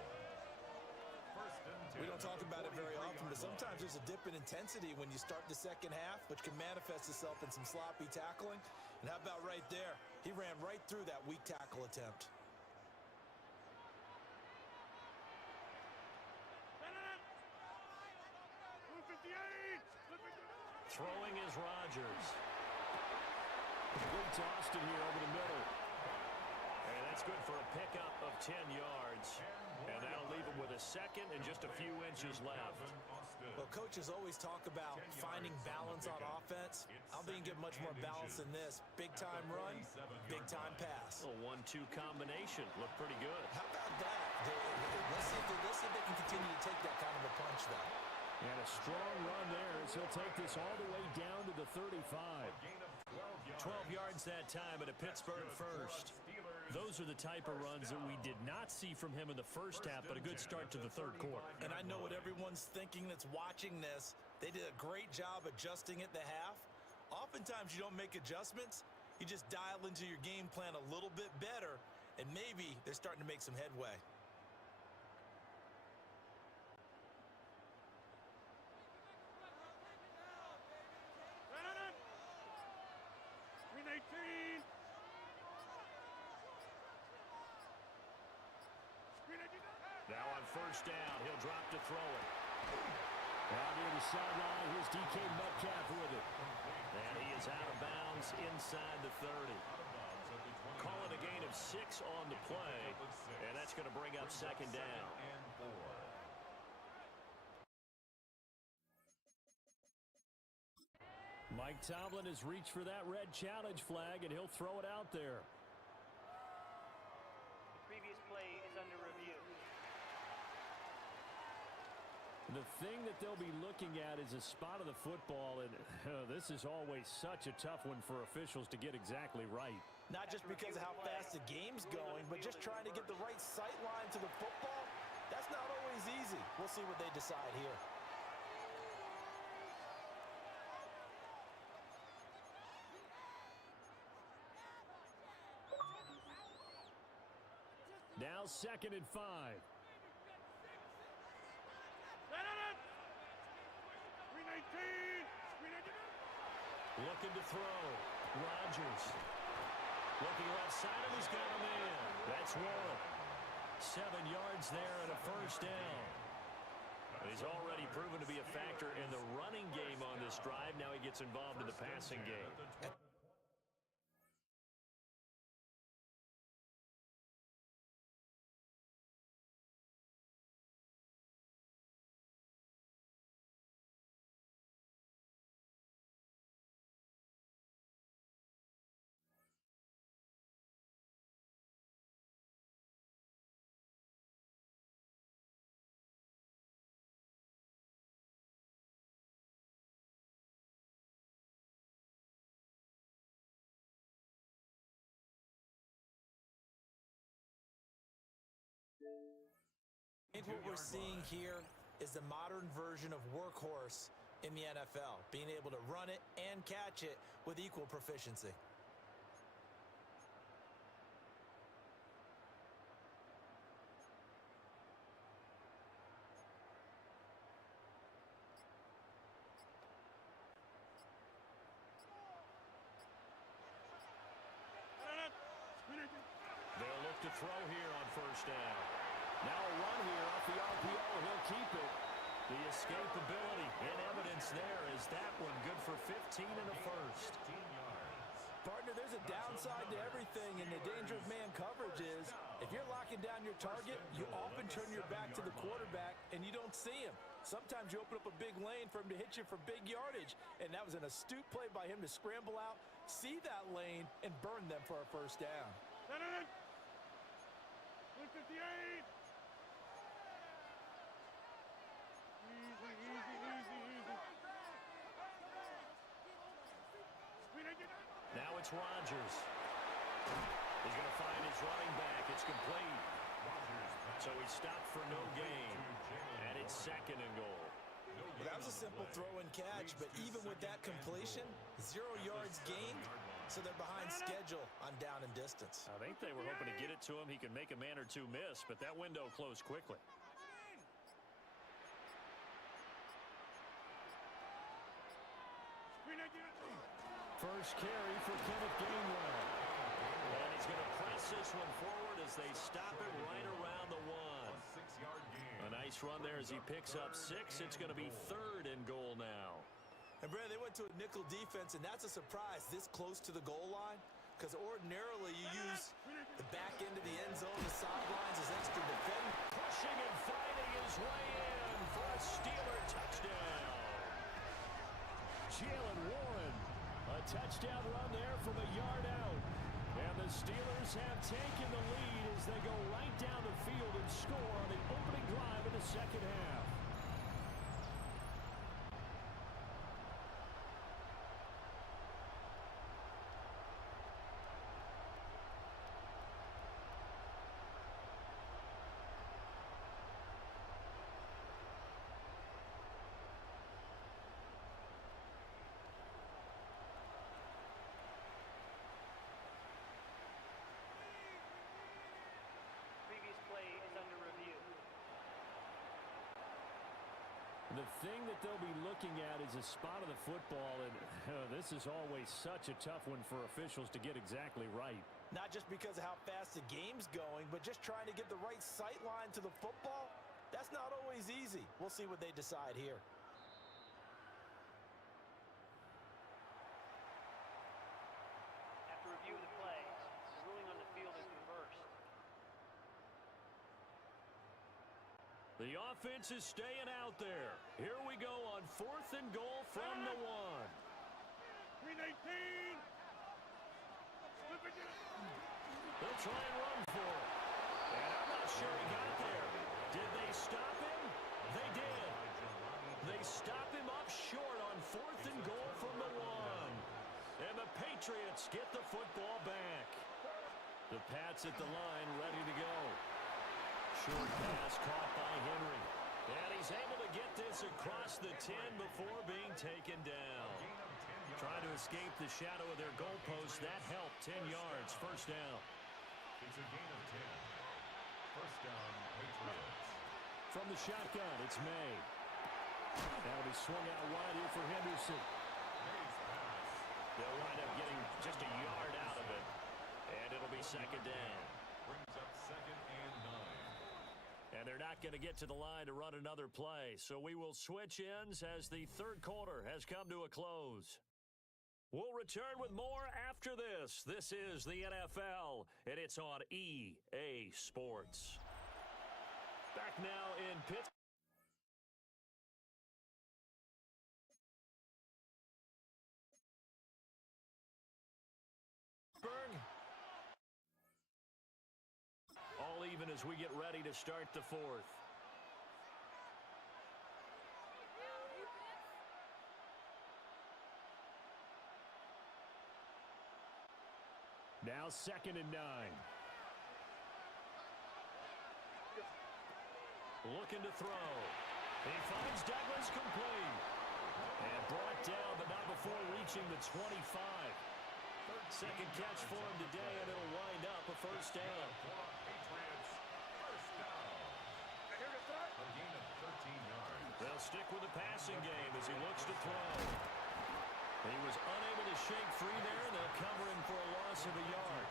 First and 10. We don't talk about it very often, but sometimes there's a dip in intensity when you start the second half, which can manifest itself in some sloppy tackling. And how about right there? He ran right through that weak tackle attempt. Throwing is Rodgers. Good toss to here over the middle. And that's good for a pickup of 10 yards. And that'll leave him with a second and just a few inches left. Well, coaches always talk about finding balance on offense. I don't think you can get much more balance than this. Big-time run, big-time pass. A 1-2 combination. Looked pretty good. How about that? Let's see if they can continue to take that kind of a punch, though. And a strong run there as he'll take this all the way down to the 35. 12 yards that time at a Pittsburgh first. Those are the type of runs that we did not see from him in the first half, but a good start to the third quarter. And I know what everyone's thinking that's watching this. They did a great job adjusting at the half. Oftentimes you don't make adjustments. You just dial into your game plan a little bit better, and maybe they're starting to make some headway. Now on first down, he'll drop to throw it. Out near the sideline, here's DK Metcalf with it. And he is out of bounds inside the 30. Call it a gain of 6 on the play, and that's going to bring up second down. Mike Tomlin has reached for that red challenge flag, and he'll throw it out there. The previous play is under review. The thing that they'll be looking at is a spot of the football, and this is always such a tough one for officials to get exactly right. Not just because of how fast the game's going, but just trying to get the right sight line to the football. That's not always easy. We'll see what they decide here. Now 2nd and 5. Looking to throw. Rodgers. Looking left side, and he's got him in. That's one. 7 yards there and a first down. He's already proven to be a factor in the running game on this drive. Now he gets involved in the passing game. I think what we're seeing here is the modern version of workhorse in the NFL, being able to run it and catch it with equal proficiency. They'll look to throw here on first down. Now a run here off the RPO. He'll keep it. The escapability in evidence there is that one good for 15 and a first. Partner, there's a downside to everything, and the danger of man coverage is if you're locking down your target, you often turn your back to the quarterback and you don't see him. Sometimes you open up a big lane for him to hit you for big yardage, and that was an astute play by him to scramble out, see that lane, and burn them for a first down. 158. Now it's Rodgers. He's going to find his running back. It's complete. So he stopped for no gain. And it's 2nd and goal. Well, that was a simple throw and catch, but even with that completion, 0 yards gained, so they're behind schedule on down and distance. I think they were hoping to get it to him. He can make a man or two miss, but that window closed quickly. first carry for Kenneth Gainwell. And he's going to press this one forward as they stop it right around the 1. A 6-yard gain. A nice run there as he picks up 6. It's going to be 3rd and goal now. And, Brandon, they went to a nickel defense, and that's a surprise this close to the goal line, because ordinarily you use the back end of the end zone, the sidelines as extra defense. Pushing and fighting his way in for a Steeler touchdown. Jalen Warren, a touchdown run there from a yard out. And the Steelers have taken the lead as they go right down the field and score on the opening drive in the second half. The thing that they'll be looking at is a spot of the football, and this is always such a tough one for officials to get exactly right. Not just because of how fast the game's going, but just trying to get the right sight line to the football. That's not always easy. We'll see what they decide here. After review of the play, the ruling on the field is reversed. The offense is staying out there. Here we go on 4th and goal from the 1. Green 18. They'll try and run for it. And I'm not sure he got there. Did they stop him? They did. They stop him up short on 4th and goal from the 1. And the Patriots get the football back. The Pats at the line ready to go. Short pass caught by Henry. And he's able to get this across the 10 before being taken down. Trying to escape the shadow of their goalpost. That helped. 10 yards. First down. It's a gain of 10. First down, Patriots. From the shotgun, it's May. That'll be swung out wide here for Henderson. May's pass. They'll wind up getting just a yard out of it. And it'll be second down. Brings up 2nd and 9. And they're not going to get to the line to run another play. So we will switch ends as the third quarter has come to a close. We'll return with more after this. This is the NFL, and it's on EA Sports. Back now in Pittsburgh. All even as we get ready to start the 4th. Now 2nd and 9. Looking to throw. He finds Douglas complete. And brought down, but not before reaching the 25. Second catch for him today, and it'll wind up a first down. Patriots, first down. A gain of 13 yards. They'll stick with the passing game as he looks to throw. He was unable to shake free there, and they'll cover him for a loss of a yard.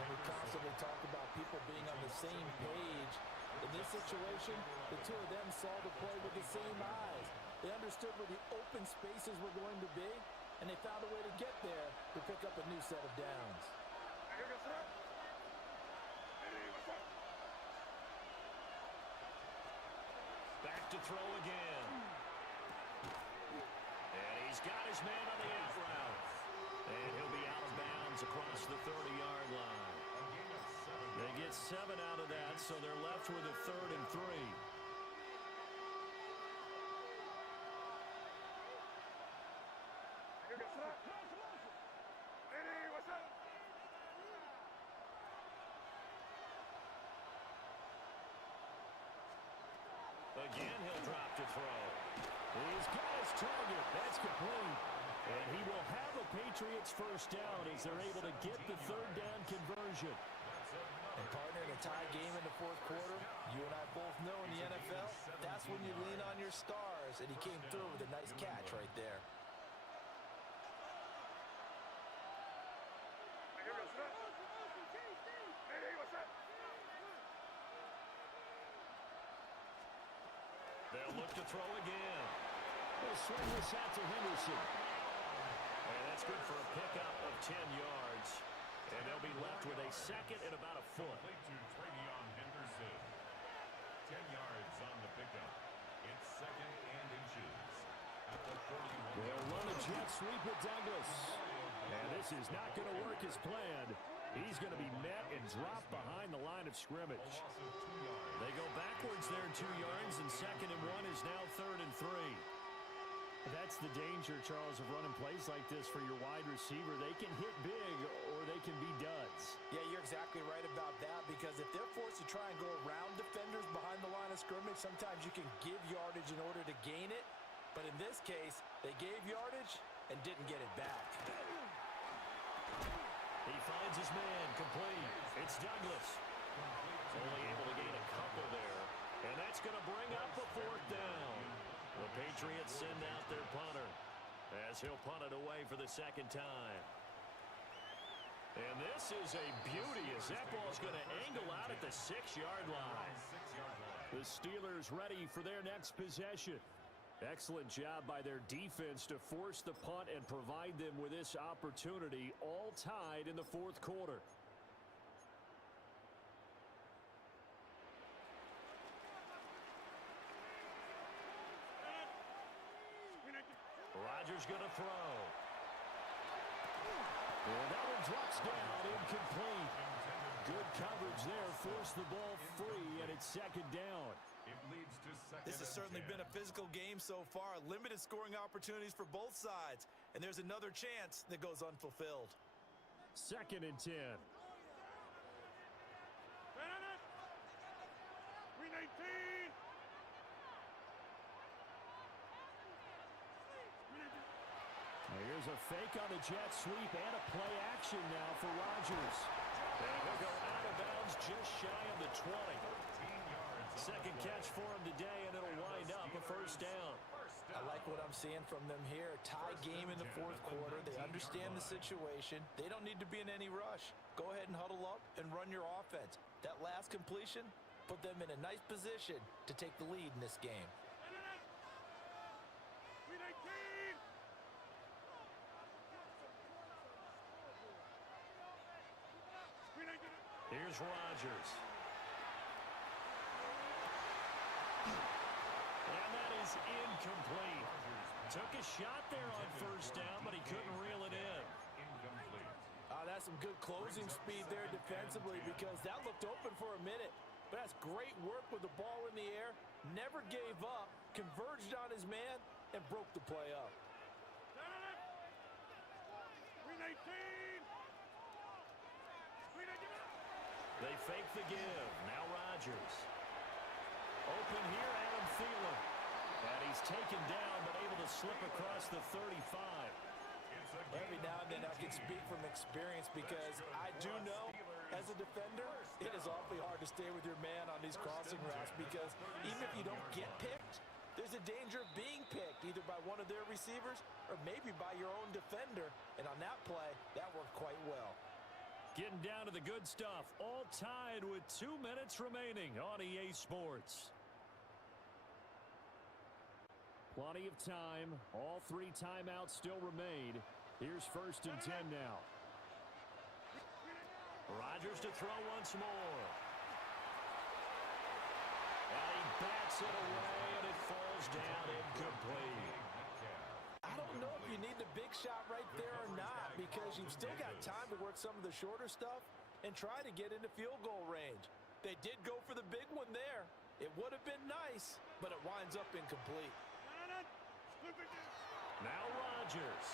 And we constantly talk about people being on the same page. In this situation, the two of them saw the play with the same eyes. They understood where the open spaces were going to be, and they found a way to get there to pick up a new set of downs. Back to throw again. And he's got his man on the out route. And he'll be out of bounds across the 30-yard line. They get 7 out of that, so they're left with a 3rd and 3. Again, he'll drop to throw. He's got his target. That's complete. And he will have a Patriots first down as they're able to get the 3rd down conversion. And partner, in a tie game in the 4th quarter, you and I both know in the NFL, that's when you lean on your stars, and he came through with a nice catch right there. They'll look to throw again. They'll swing this out to Henderson. And that's good for a pickup of 10 yards. And they'll be left with a second and about a foot. Complete to Travion Henderson. 10 yards on the pickup. It's second and inches. At the 41. They'll run a jet sweep at Douglas. And this is not going to work as planned. He's going to be met and dropped behind the line of scrimmage. They go backwards there 2 yards, and second and 1 is now third and 3. That's the danger, Charles, of running plays like this for your wide receiver. They can hit big or they can be duds. Yeah, you're exactly right about that, because if they're forced to try and go around defenders behind the line of scrimmage, sometimes you can give yardage in order to gain it. But in this case, they gave yardage and didn't get it back. He finds his man, complete. It's Douglas. Only able to gain a couple there. And that's going to bring up a fourth down. The Patriots send out their punter as he'll punt it away for the second time. And this is a beauty as that ball's going to angle out at the 6-yard line. The Steelers ready for their next possession. Excellent job by their defense to force the punt and provide them with this opportunity, all tied in the fourth quarter. Rodgers going to throw. And that one drops down, incomplete. Good coverage there, forced the ball free, and it's second down. It leads to second. This has certainly been a physical game so far. Limited scoring opportunities for both sides. And there's another chance that goes unfulfilled. Second and 10. 319. Here's a fake on the jet sweep and a play action now for Rodgers. And he'll go out of bounds just shy of the 20. Second catch for him today, and it'll wind up a first down. I like what I'm seeing from them here. Tie game in the fourth quarter. They understand the situation. They don't need to be in any rush. Go ahead and huddle up and run your offense. That last completion put them in a nice position to take the lead in this game. 319. Here's Rodgers. And that is incomplete. Took a shot there on first down, but he couldn't reel it in. That's some good closing speed there defensively, because that looked open for a minute. But that's great work with the ball in the air. Never gave up, converged on his man, and broke the play up. 319. They fake the give. Now Rodgers. Open here, Adam Thielen. And he's taken down, but able to slip across the 35. Every now and then I can speak from experience, because I do know as a defender it is awfully hard to stay with your man on these crossing routes, because even if you don't get picked, there's a danger of being picked either by one of their receivers or maybe by your own defender. And on that play, that worked quite well. Getting down to the good stuff, all tied with 2 minutes remaining on EA Sports. Plenty of time. All 3 timeouts still remain. Here's first and 10 now. Rodgers to throw once more. And he bats it away, and it falls down incomplete. I don't know if you need the big shot right there or not, because you've still got time to work some of the shorter stuff and try to get into field goal range. They did go for the big one there. It would have been nice, but it winds up incomplete. Now Rodgers.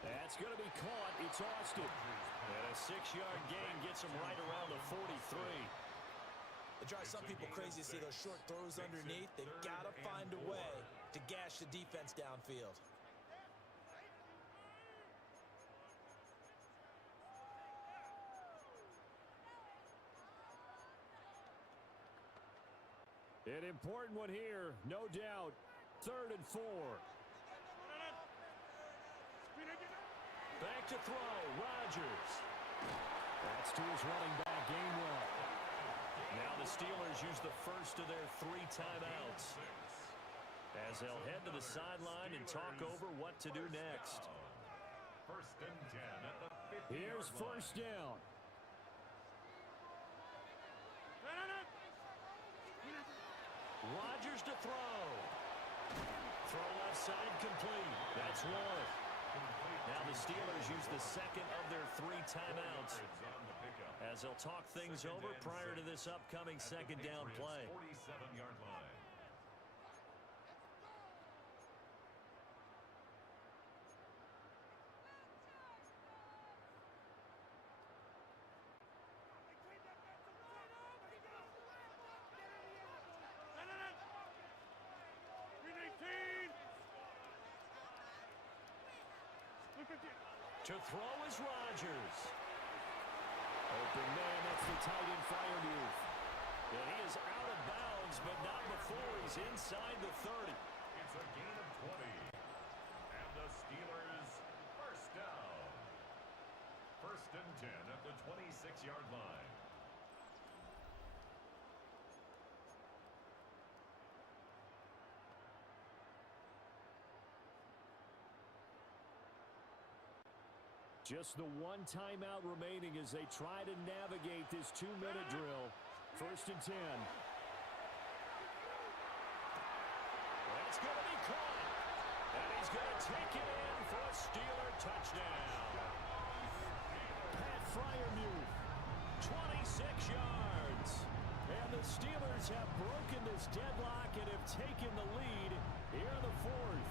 That's going to be caught. It's Austin. And a 6-yard gain gets him right around the 43. It drives some people crazy to see those short throws underneath. They've got to find a way to gash the defense downfield. An important one here, no doubt. 3rd and 4. Back to throw. Rodgers. That's to his running back, Gainwell. Now the Steelers use the first of their 3 timeouts, as they'll head to the sideline and talk over what to do next. First and 10 at the 50-yard line. Here's first down. Rodgers to throw. Throw left side complete. That's one. Now the Steelers use the second of their 3 timeouts, as they'll talk things over prior to this upcoming second down play. 47-yard line. To throw is Rodgers. Open man, that's the tight end Freiermuth. And he is out of bounds, but not before he's inside the 30. It's a gain of 20. And the Steelers first down. First and 10 at the 26-yard line. Just the 1 timeout remaining as they try to navigate this 2-minute drill. First and 10. That's going to be caught. And he's going to take it in for a Steeler touchdown. Pat Freiermuth, 26 yards. And the Steelers have broken this deadlock and have taken the lead here in the 4th.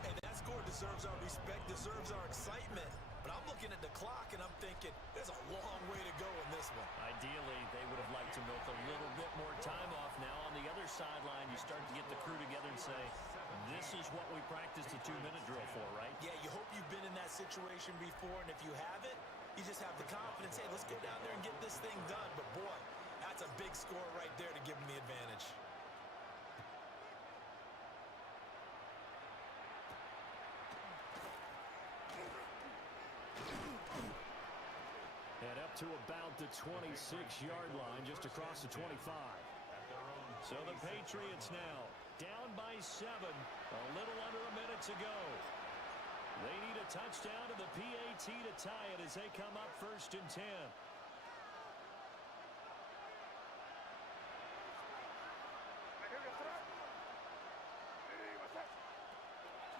Hey, that score deserves our respect, deserves our excitement. But I'm looking at the clock and I'm thinking there's a long way to go in this one. Ideally, they would have liked to milk a little bit more time off. Now on the other sideline, you start to get the crew together and say, this is what we practiced a 2-minute drill for, right? Yeah, you hope you've been in that situation before, and if you haven't, you just have the confidence, hey, let's go down there and get this thing done. But boy, that's a big score right there to give them the advantage. And up to about the 26-yard line, just across the 25. So the Patriots now down by 7, a little under a minute to go. They need a touchdown to the PAT to tie it as they come up first and 10.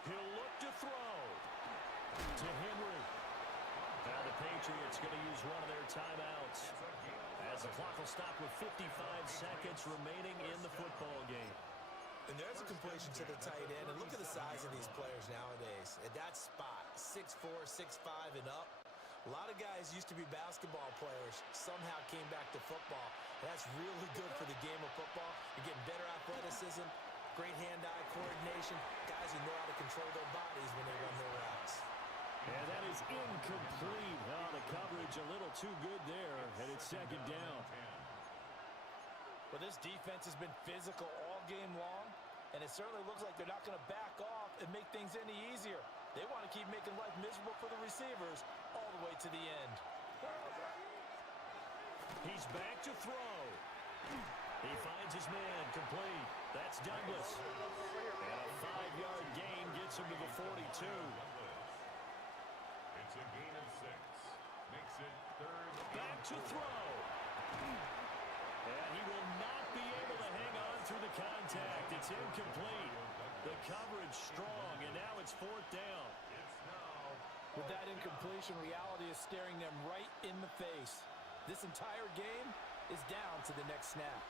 He'll look to throw to Henry. Now the Patriots going to use one of their timeouts, as the clock will stop with 55 seconds remaining in the football game. And there's a completion to the tight end. And look at the size of these players nowadays. At that spot, 6'4", 6'5", and up. A lot of guys used to be basketball players, somehow came back to football. And that's really good for the game of football. You're getting better athleticism, great hand-eye coordination, guys who know how to control their bodies when they run their routes. And that is incomplete. Oh, the coverage a little too good there, and it's second down. Well, this defense has been physical all game long, and it certainly looks like they're not going to back off and make things any easier. They want to keep making life miserable for the receivers all the way to the end. He's back to throw. He finds his man, complete. That's Douglas. And a 5-yard gain gets him to the 42. It's a gain of 6. Makes it third. Back to throw. And he will not be able to hang on through the contact. It's incomplete. The coverage strong, and now it's 4th down. With that incompletion, reality is staring them right in the face. This entire game is down to the next snap.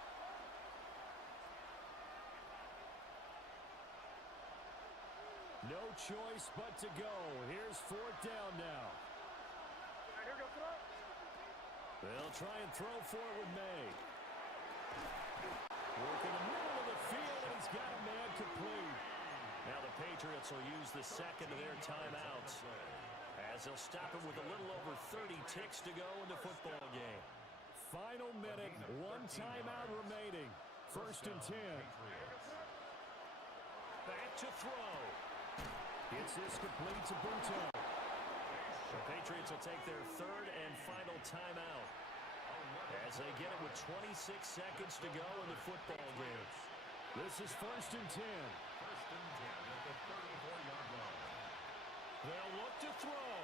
No choice but to go. Here's 4th down now. They'll try and throw for it with May. Work in the middle of the field, and he's got a man complete. Now the Patriots will use the second of their timeouts, as they'll stop him with a little over 30 ticks to go in the football game. Final minute, 1 timeout remaining. First and 10. Back to throw. Gets this complete to Buto. The Patriots will take their third and final timeout as they get it with 26 seconds to go in the football game. This is 1st and 10. 1st and 10 at the 34-yard line. They'll look to throw.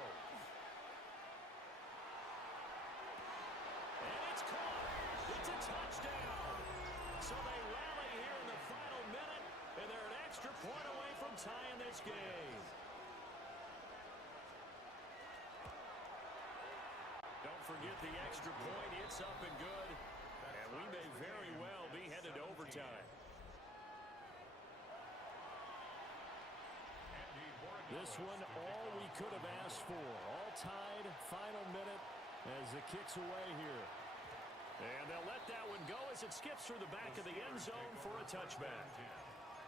And it's caught. It's a touchdown. So they rally here in the final minute, and they're an extra point away from tying this game. Don't forget the extra point. It's up and good. And we may very well be headed to overtime. This one, all we could have asked for. All tied, final minute as it kicks away here. And they'll let that one go as it skips through the back of the end zone for a touchback.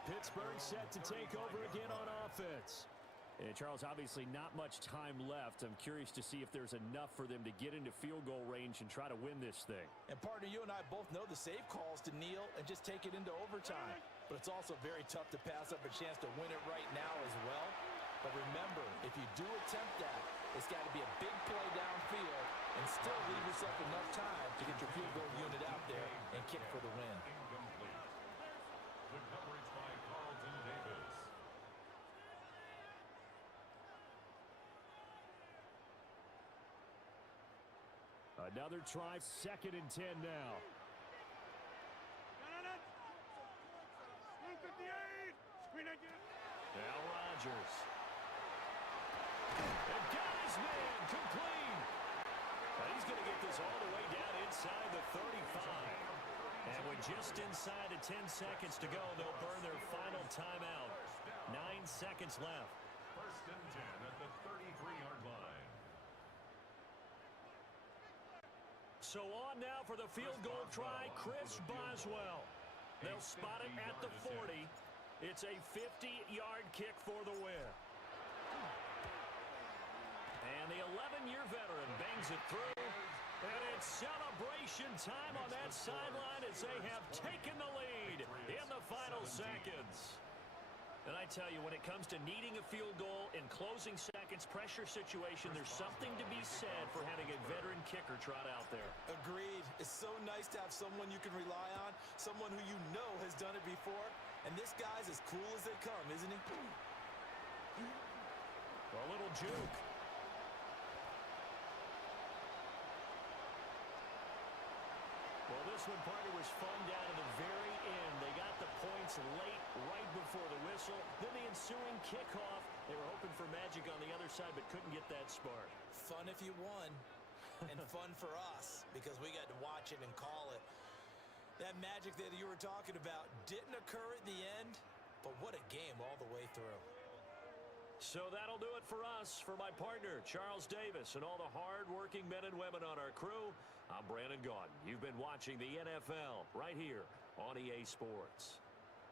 Pittsburgh set to take over again on offense. And Charles, obviously not much time left. I'm curious to see if there's enough for them to get into field goal range and try to win this thing. And partner, you and I both know the save calls to kneel and just take it into overtime. But it's also very tough to pass up a chance to win it right now as well. But remember, if you do attempt that, it's got to be a big play downfield and still leave yourself enough time to get your field goal unit out there and kick for the win. Incomplete. The coverage by Carlton Davis. Another try, 2nd and 10 now. Now Rodgers. And got his man complete. Now he's going to get this all the way down inside the 35. And with just inside of 10 seconds to go, they'll burn their final timeout. 9 seconds left. 1st and 10 at the 33-yard line. So on now for the field goal try, Chris Boswell. They'll spot it at the 40. It's a 50-yard kick for the win. And the 11-year veteran bangs it through. And it's celebration time on that sideline as they have taken the lead in the final seconds. And I tell you, when it comes to needing a field goal in closing seconds, pressure situation, there's something to be said for having a veteran kicker trot out there. Agreed. It's so nice to have someone you can rely on, someone who you know has done it before. And this guy's as cool as they come, isn't he? A little juke. Well, this one, partner, was fun down to the very end. They got the points late, right before the whistle. Then the ensuing kickoff. They were hoping for magic on the other side, but couldn't get that spark. Fun if you won, and fun for us, because we got to watch it and call it. That magic that you were talking about didn't occur at the end, but what a game all the way through. So that'll do it for us. For my partner, Charles Davis, and all the hard-working men and women on our crew, I'm Brandon Gaudin. You've been watching the NFL right here on EA Sports.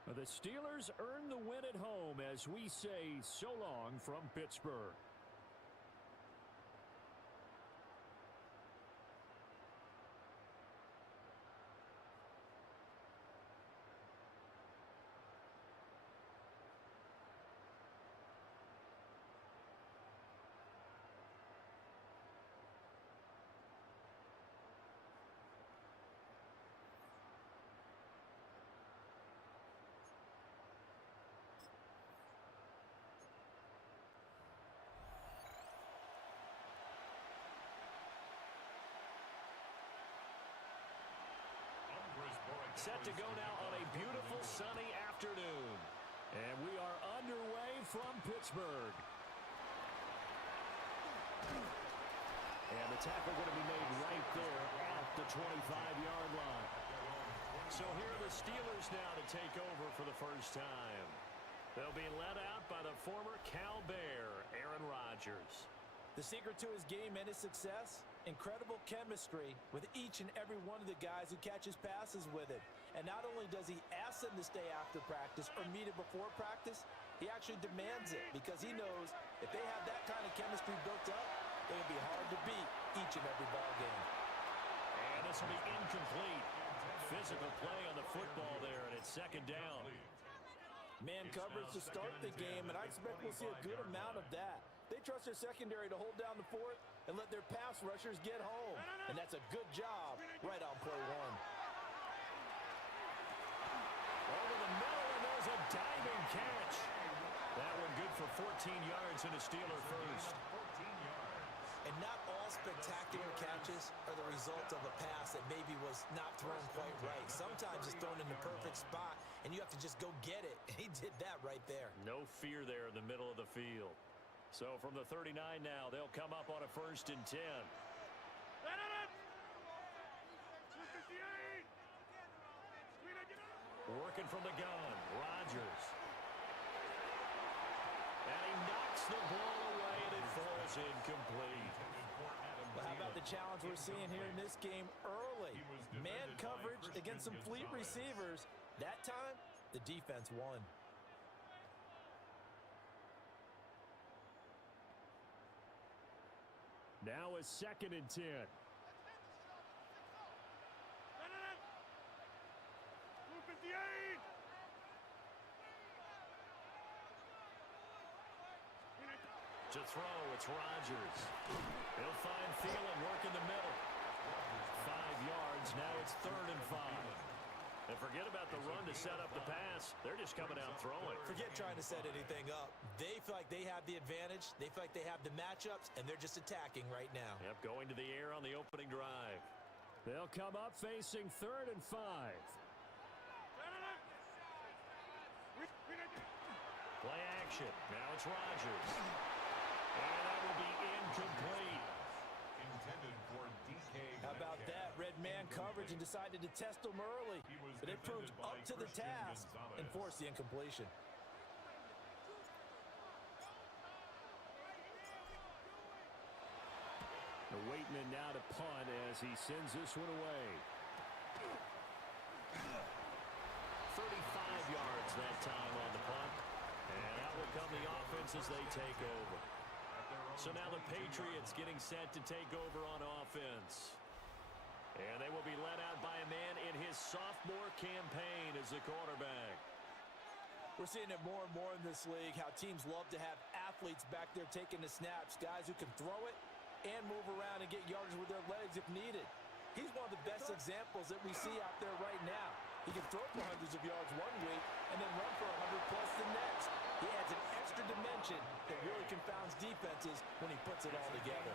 The Steelers earn the win at home as we say so long from Pittsburgh. Set to go now on a beautiful sunny afternoon. And we are underway from Pittsburgh. And the tackle going to be made right there at the 25-yard line. So here are the Steelers now to take over for the first time. They'll be led out by the former Cal Bear, Aaron Rodgers. The secret to his game and his success? Incredible chemistry with each and every one of the guys who catches passes with him. And not only does he ask them to stay after practice or meet it before practice, he actually demands it because he knows if they have that kind of chemistry built up, they're going to be hard to beat each and every ball game. And this will be incomplete. Physical play on the football there, and it's 2nd down. Man coverage to start the game, and I expect we'll see a good amount of that. They trust their secondary to hold down the fort and let their pass rushers get home. And that's a good job right on play one. Over the middle, and there's a diving catch. That one good for 14 yards and a Steeler first. 14 yards. And not all spectacular catches are the result of a pass that maybe was not thrown quite right. Sometimes it's thrown in the perfect spot, and you have to just go get it. And he did that right there. No fear there in the middle of the field. So from the 39 now, they'll come up on a 1st and 10. Working from the gun, Rodgers. And he knocks the ball away, and it falls incomplete. Well, how about the challenge we're seeing here in this game early? Man coverage against some fleet receivers. That time, the defense won. Now a 2nd and 10. To throw, it's Rodgers. He'll find Thielen working the middle. 5 yards, now it's 3rd and 5. And forget about the run to set up the pass. They're just coming out throwing. Forget trying to set anything up. They feel like they have the advantage. They feel like they have the matchups, and they're just attacking right now. Yep, going to the air on the opening drive. They'll come up facing 3rd and 5. Play action. Now it's Rodgers. And that will be incomplete. Intended for DK. How about that? Red man coverage and decided to test them early. But it proved up to the task and forced the incompletion. The Waitman now to punt as he sends this one away. 35 yards that time on the punt. And out will come the offense as they take over. So now the Patriots getting set to take over on offense. And they will be led out by a man in his sophomore campaign as the quarterback. We're seeing it more and more in this league, how teams love to have athletes back there taking the snaps, guys who can throw it and move around and get yardage with their legs if needed. He's one of the best examples that we see out there right now. He can throw for hundreds of yards one week and then run for 100 plus the next. He adds an extra dimension that really confounds defenses when he puts it all together.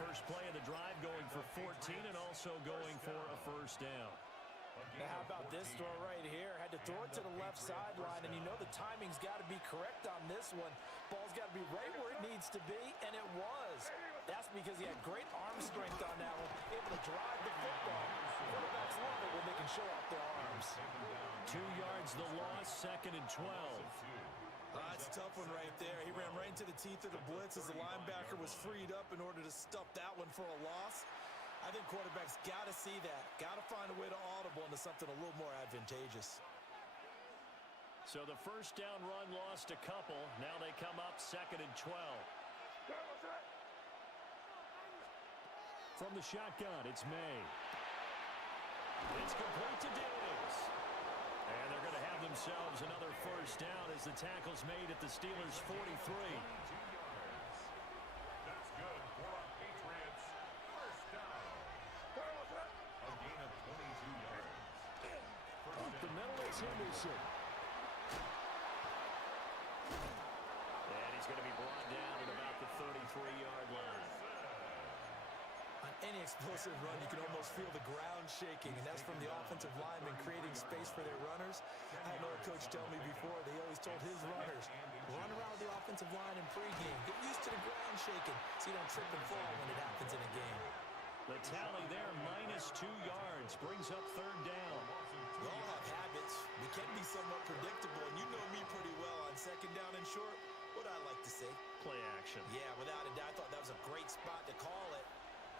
First play of the drive going for 14 and also going for a first down. Now how about this throw right here? Had to throw it to the left sideline, and you know the timing's got to be correct on this one. Ball's got to be right where it needs to be, and it was. That's because he had great arm strength on that one, able to drive the football. Quarterbacks love it when they can show off their arms. 2 yards the loss, 2nd and 12. That's a tough one right there. He ran right into the teeth of the blitz as the linebacker was freed up in order to stuff that one for a loss. I think quarterbacks got to see that. Got to find a way to audible into something a little more advantageous. So the first down run lost a couple. Now they come up 2nd and 12. From the shotgun, it's May. It's complete to Diggs. And they're going to have themselves another first down as the tackle's made at the Steelers' 43. That's good for our Patriots. First down. A gain of 22 yards. Up the middle is Henderson. And he's going to be brought down at about the 33-yard line. On any explosive run, you can almost feel the ground shaking, and that's from the offensive linemen creating space for their runners. I had another coach tell me before, they always told his runners, run around the offensive line in pregame. Get used to the ground shaking so you don't trip and fall when it happens in a game. The tally there, -2 yards, brings up 3rd down. We all have habits. We can be somewhat predictable, and you know me pretty well on 2nd down and short. What I like to say? Play action. Yeah, without a doubt, I thought that was a great spot to call it.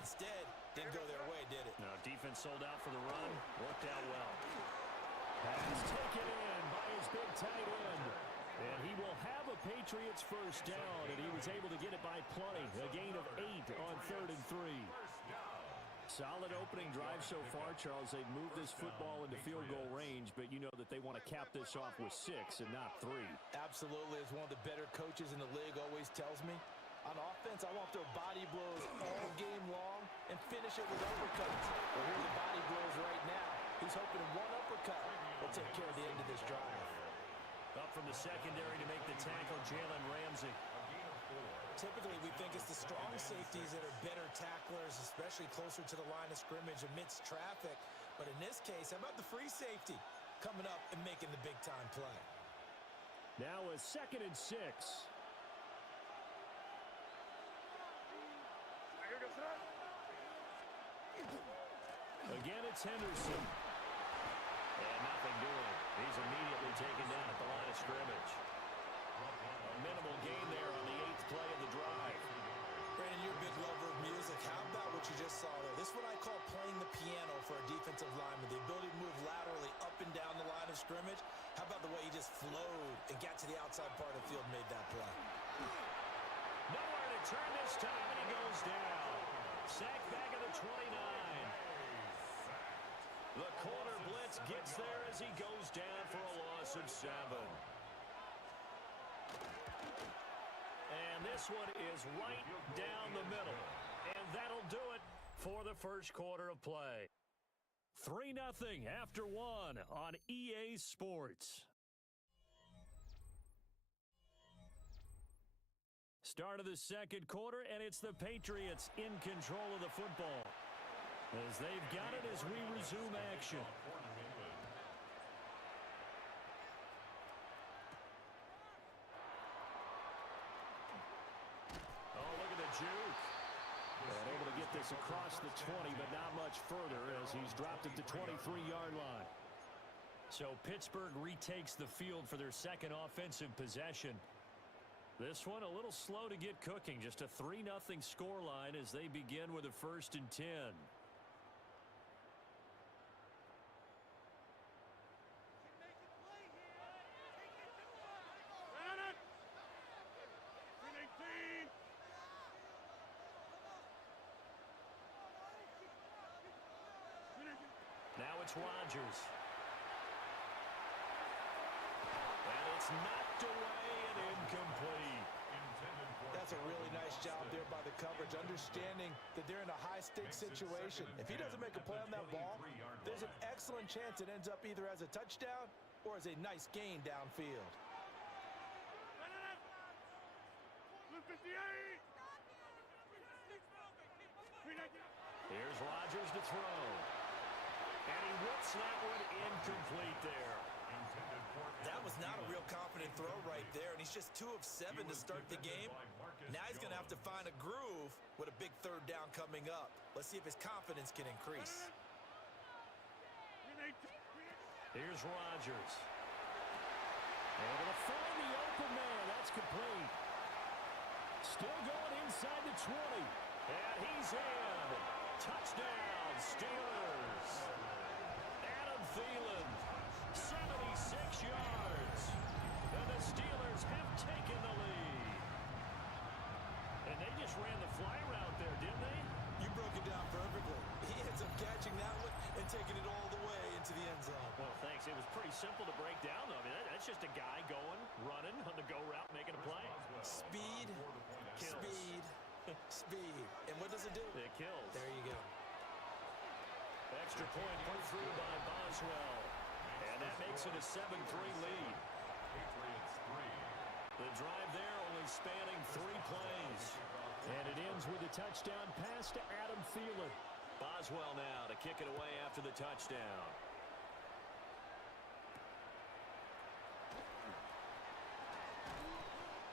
Instead, didn't go their way, did it? Now, defense sold out for the run. Worked out well. Pass taken in by his big tight end. And he will have a Patriots first down, and he was able to get it by plenty. A gain of 8 on 3rd and 3. Solid opening drive so far, Charles. They've moved this football into field goal range, but you know that they want to cap this off with 6 and not 3. Absolutely. As one of the better coaches in the league always tells me, on offense, I want their body blows all game long and finish it with uppercuts. Well, here are the body blows right now. He's hoping one uppercut will take care of the end of this drive. Up from the secondary to make the tackle, Jalen Ramsey. Typically, we think it's the strong safeties that are better tacklers, especially closer to the line of scrimmage amidst traffic. But in this case, how about the free safety coming up and making the big-time play? Now a 2nd and 6. Again, it's Henderson. And nothing doing. He's immediately taken down at the line of scrimmage. A minimal gain there on the 8th play of the drive. Brandon, you're a big lover of music. How about what you just saw there? This is what I call playing the piano for a defensive lineman. The ability to move laterally up and down the line of scrimmage. How about the way he just flowed and got to the outside part of the field and made that play? Nowhere to turn this time, and he goes down. Sacked back at the 29. The corner blitz gets there as he goes down for a loss of 7. And this one is right down the middle. And that'll do it for the first quarter of play. 3-0 after 1 on EA Sports. Start of the second quarter, and it's the Patriots in control of the football, as they've got it as we resume action. Oh, look at the juke. And able to get this across the 20, but not much further as he's dropped at the 23-yard line. So Pittsburgh retakes the field for their second offensive possession. This one a little slow to get cooking. Just a 3-0 scoreline as they begin with a 1st and 10. Now it's Rodgers. And it's knocked away and incomplete. That's a really nice job there by the coverage, understanding that they're in a high-stakes situation. If he doesn't make a play on that ball, there's an excellent chance it ends up either as a touchdown or as a nice gain downfield. Here's Rodgers to throw. And he whips that one incomplete there. That was not a real confident throw right there, and he's just 2 of 7 to start the game. Now he's going to have to find a groove with a big 3rd down coming up. Let's see if his confidence can increase. Here's Rodgers. Able to find the open man. That's complete. Still going inside the 20. And he's in. Touchdown, Steelers. Adam Thielen, 76 yards. And the Steelers have taken the lead. And they just ran the fly route there, didn't they? You broke it down perfectly. He ends up catching that one and taking it all the way into the end zone. Well, thanks. It was pretty simple to break down, though. I mean, that's just a guy going, running on the go route, making a play. Speed, Kills. speed, speed. And what does it do? It kills. There you go. Extra point put through by Boswell. And that makes it a 7-3 lead. The drive there only spanning 3 plays. And it ends with a touchdown pass to Adam Thielen. Boswell now to kick it away after the touchdown.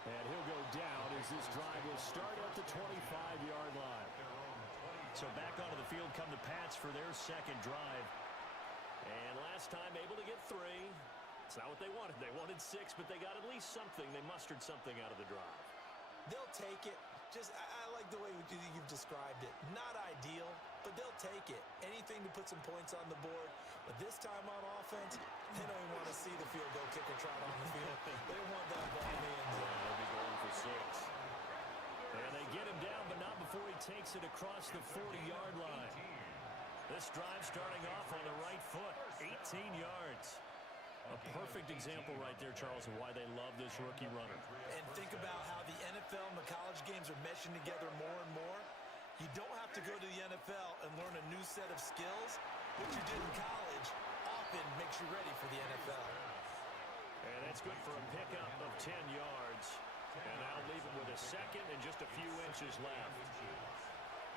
And he'll go down as this drive will start at the 25-yard line. So back onto the field come the Pats for their second drive. And last time able to get 3. It's not what they wanted. They wanted 6, but they got at least something. They mustered something out of the drive. They'll take it. I like the way you've described it. Not ideal, but they'll take it. Anything to put some points on the board. But this time on offense, they don't even want to see the field goal kicker trot on the field. They want that ball in the end zone. They'll be going for 6. And they get him down, but not before he takes it across the 40-yard line. This drive starting off on the right foot, 18 yards. A perfect example right there, Charles, of why they love this rookie runner. And think about how the NFL and the college games are meshing together more and more. You don't have to go to the NFL and learn a new set of skills. What you did in college often makes you ready for the NFL. And that's good for a pickup of 10 yards. And that'll leave him with a second and just a few inches left.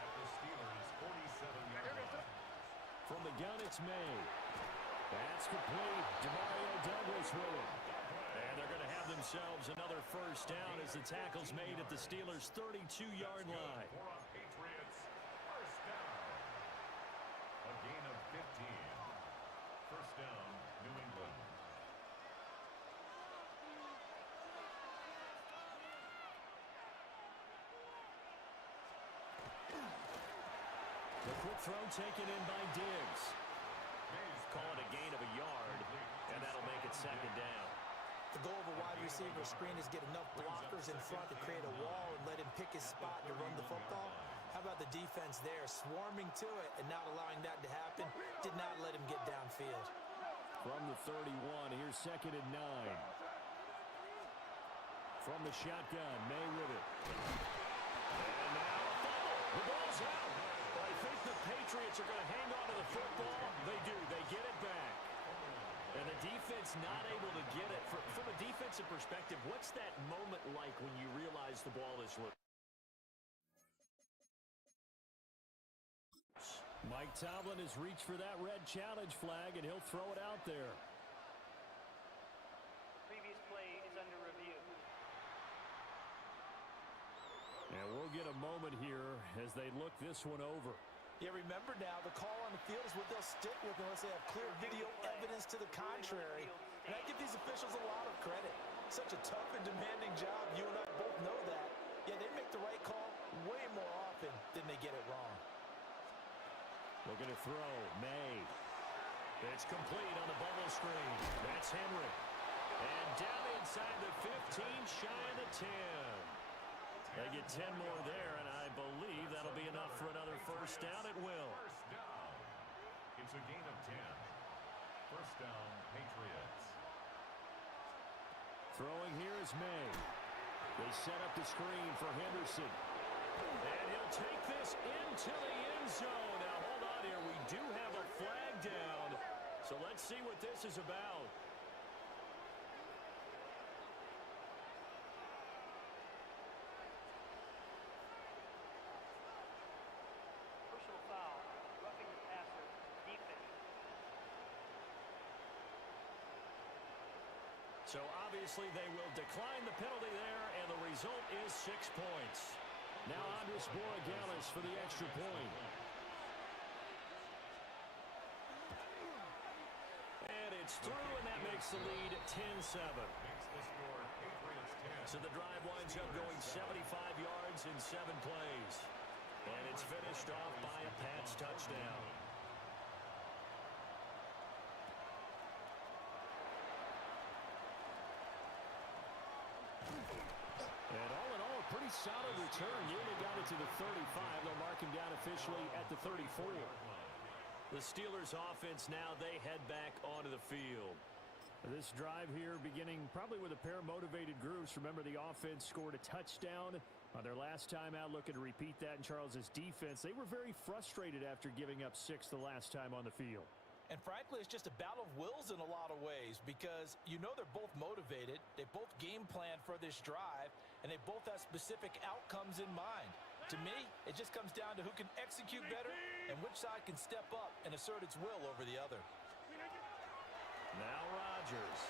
At the Steelers' 47-yard line. From the gun, it's May. That's complete. Demario Douglas with it. And they're going to have themselves another first down as the tackle's made at the Steelers' 32-yard line. For a Patriots first down. A gain of 15. First down, New England. The quick throw taken in by Diggs. Call it a gain of a yard, and that'll make it second down. The goal of a wide receiver screen is get enough blockers in front to create a wall and let him pick his spot to run the football. How about the defense there, swarming to it and not allowing that to happen? Did not let him get downfield. From the 31, here's second and 9. From the shotgun, May with it. And now a fumble. The ball's out. I think the Patriots are going to hang on to the football. They do. They get it back. And the defense not able to get it. From a defensive perspective, what's that moment like when you realize the ball is loose? Mike Tomlin has reached for that red challenge flag, and he'll throw it out there. Previous play is under review. And we'll get a moment here as they look this one over. Yeah, remember now, the call on the field is what they'll stick with unless they have clear video evidence to the contrary. And I give these officials a lot of credit. Such a tough and demanding job. You and I both know that. Yeah, they make the right call way more often than they get it wrong. Looking to throw, May. It's complete on the bubble screen. That's Henry. And down inside the 15, shy of the 10. They get 10 more there, and I believe that'll be enough for another first down. It will. First down. It's a gain of 10. First down, Patriots. Throwing here is May. They set up the screen for Henderson. And he'll take this into the end zone. Now, hold on here. We do have a flag down. So let's see what this is about. Personal foul, roughing the passer, defense. So obviously they will decline the penalty there, and the result is 6 points. Now Andres Borregales for the extra point. And it's through, and that makes the lead 10-7. Makes the score Patriots 10. So the drive winds up going 75 yards in 7 plays. And it's finished off by a Pats touchdown. And all in all, a pretty solid return. Nearly got it to the 35. They'll mark him down officially at the 34. The Steelers offense now, they head back onto the field. This drive here beginning probably with a pair of motivated groups. Remember, the offense scored a touchdown on their last time out, looking to repeat that in Charles's defense. They were very frustrated after giving up 6 the last time on the field. And frankly, it's just a battle of wills in a lot of ways because you know they're both motivated. They both game plan for this drive, and they both have specific outcomes in mind. To me, it just comes down to who can execute better and which side can step up and assert its will over the other. Now Rodgers.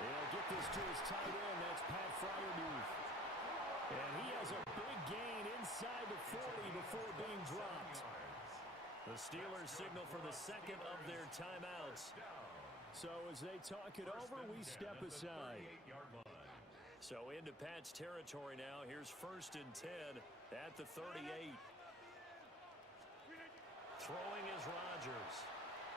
He'll get this to his tight end. That's Pat Fryermuth. And he has a big gain inside the 40 before being dropped. The Steelers signal for the second of their timeouts. So as they talk it over, we step aside. So into Pat's territory now. Here's first and 10 at the 38. Throwing is Rodgers.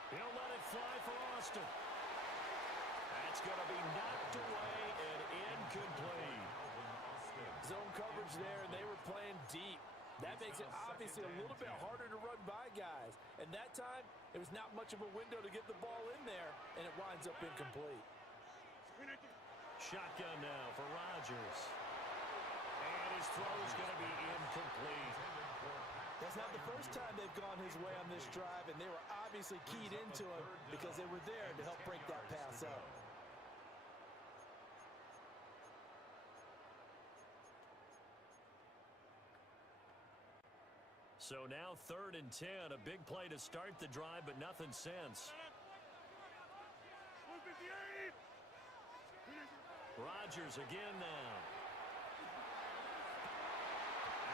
He'll let it fly for Austin. That's going to be knocked away and incomplete. Zone coverage there, and they were playing deep. That makes it obviously a little bit harder to run by guys. And that time, there was not much of a window to get the ball in there, and it winds up incomplete. Shotgun now for Rodgers. And his throw is going to be incomplete. That's not the first time they've gone his way on this drive, and they were obviously keyed into him because they were there to help break that pass up. So now 3rd and 10, a big play to start the drive, but nothing since. Rodgers again now.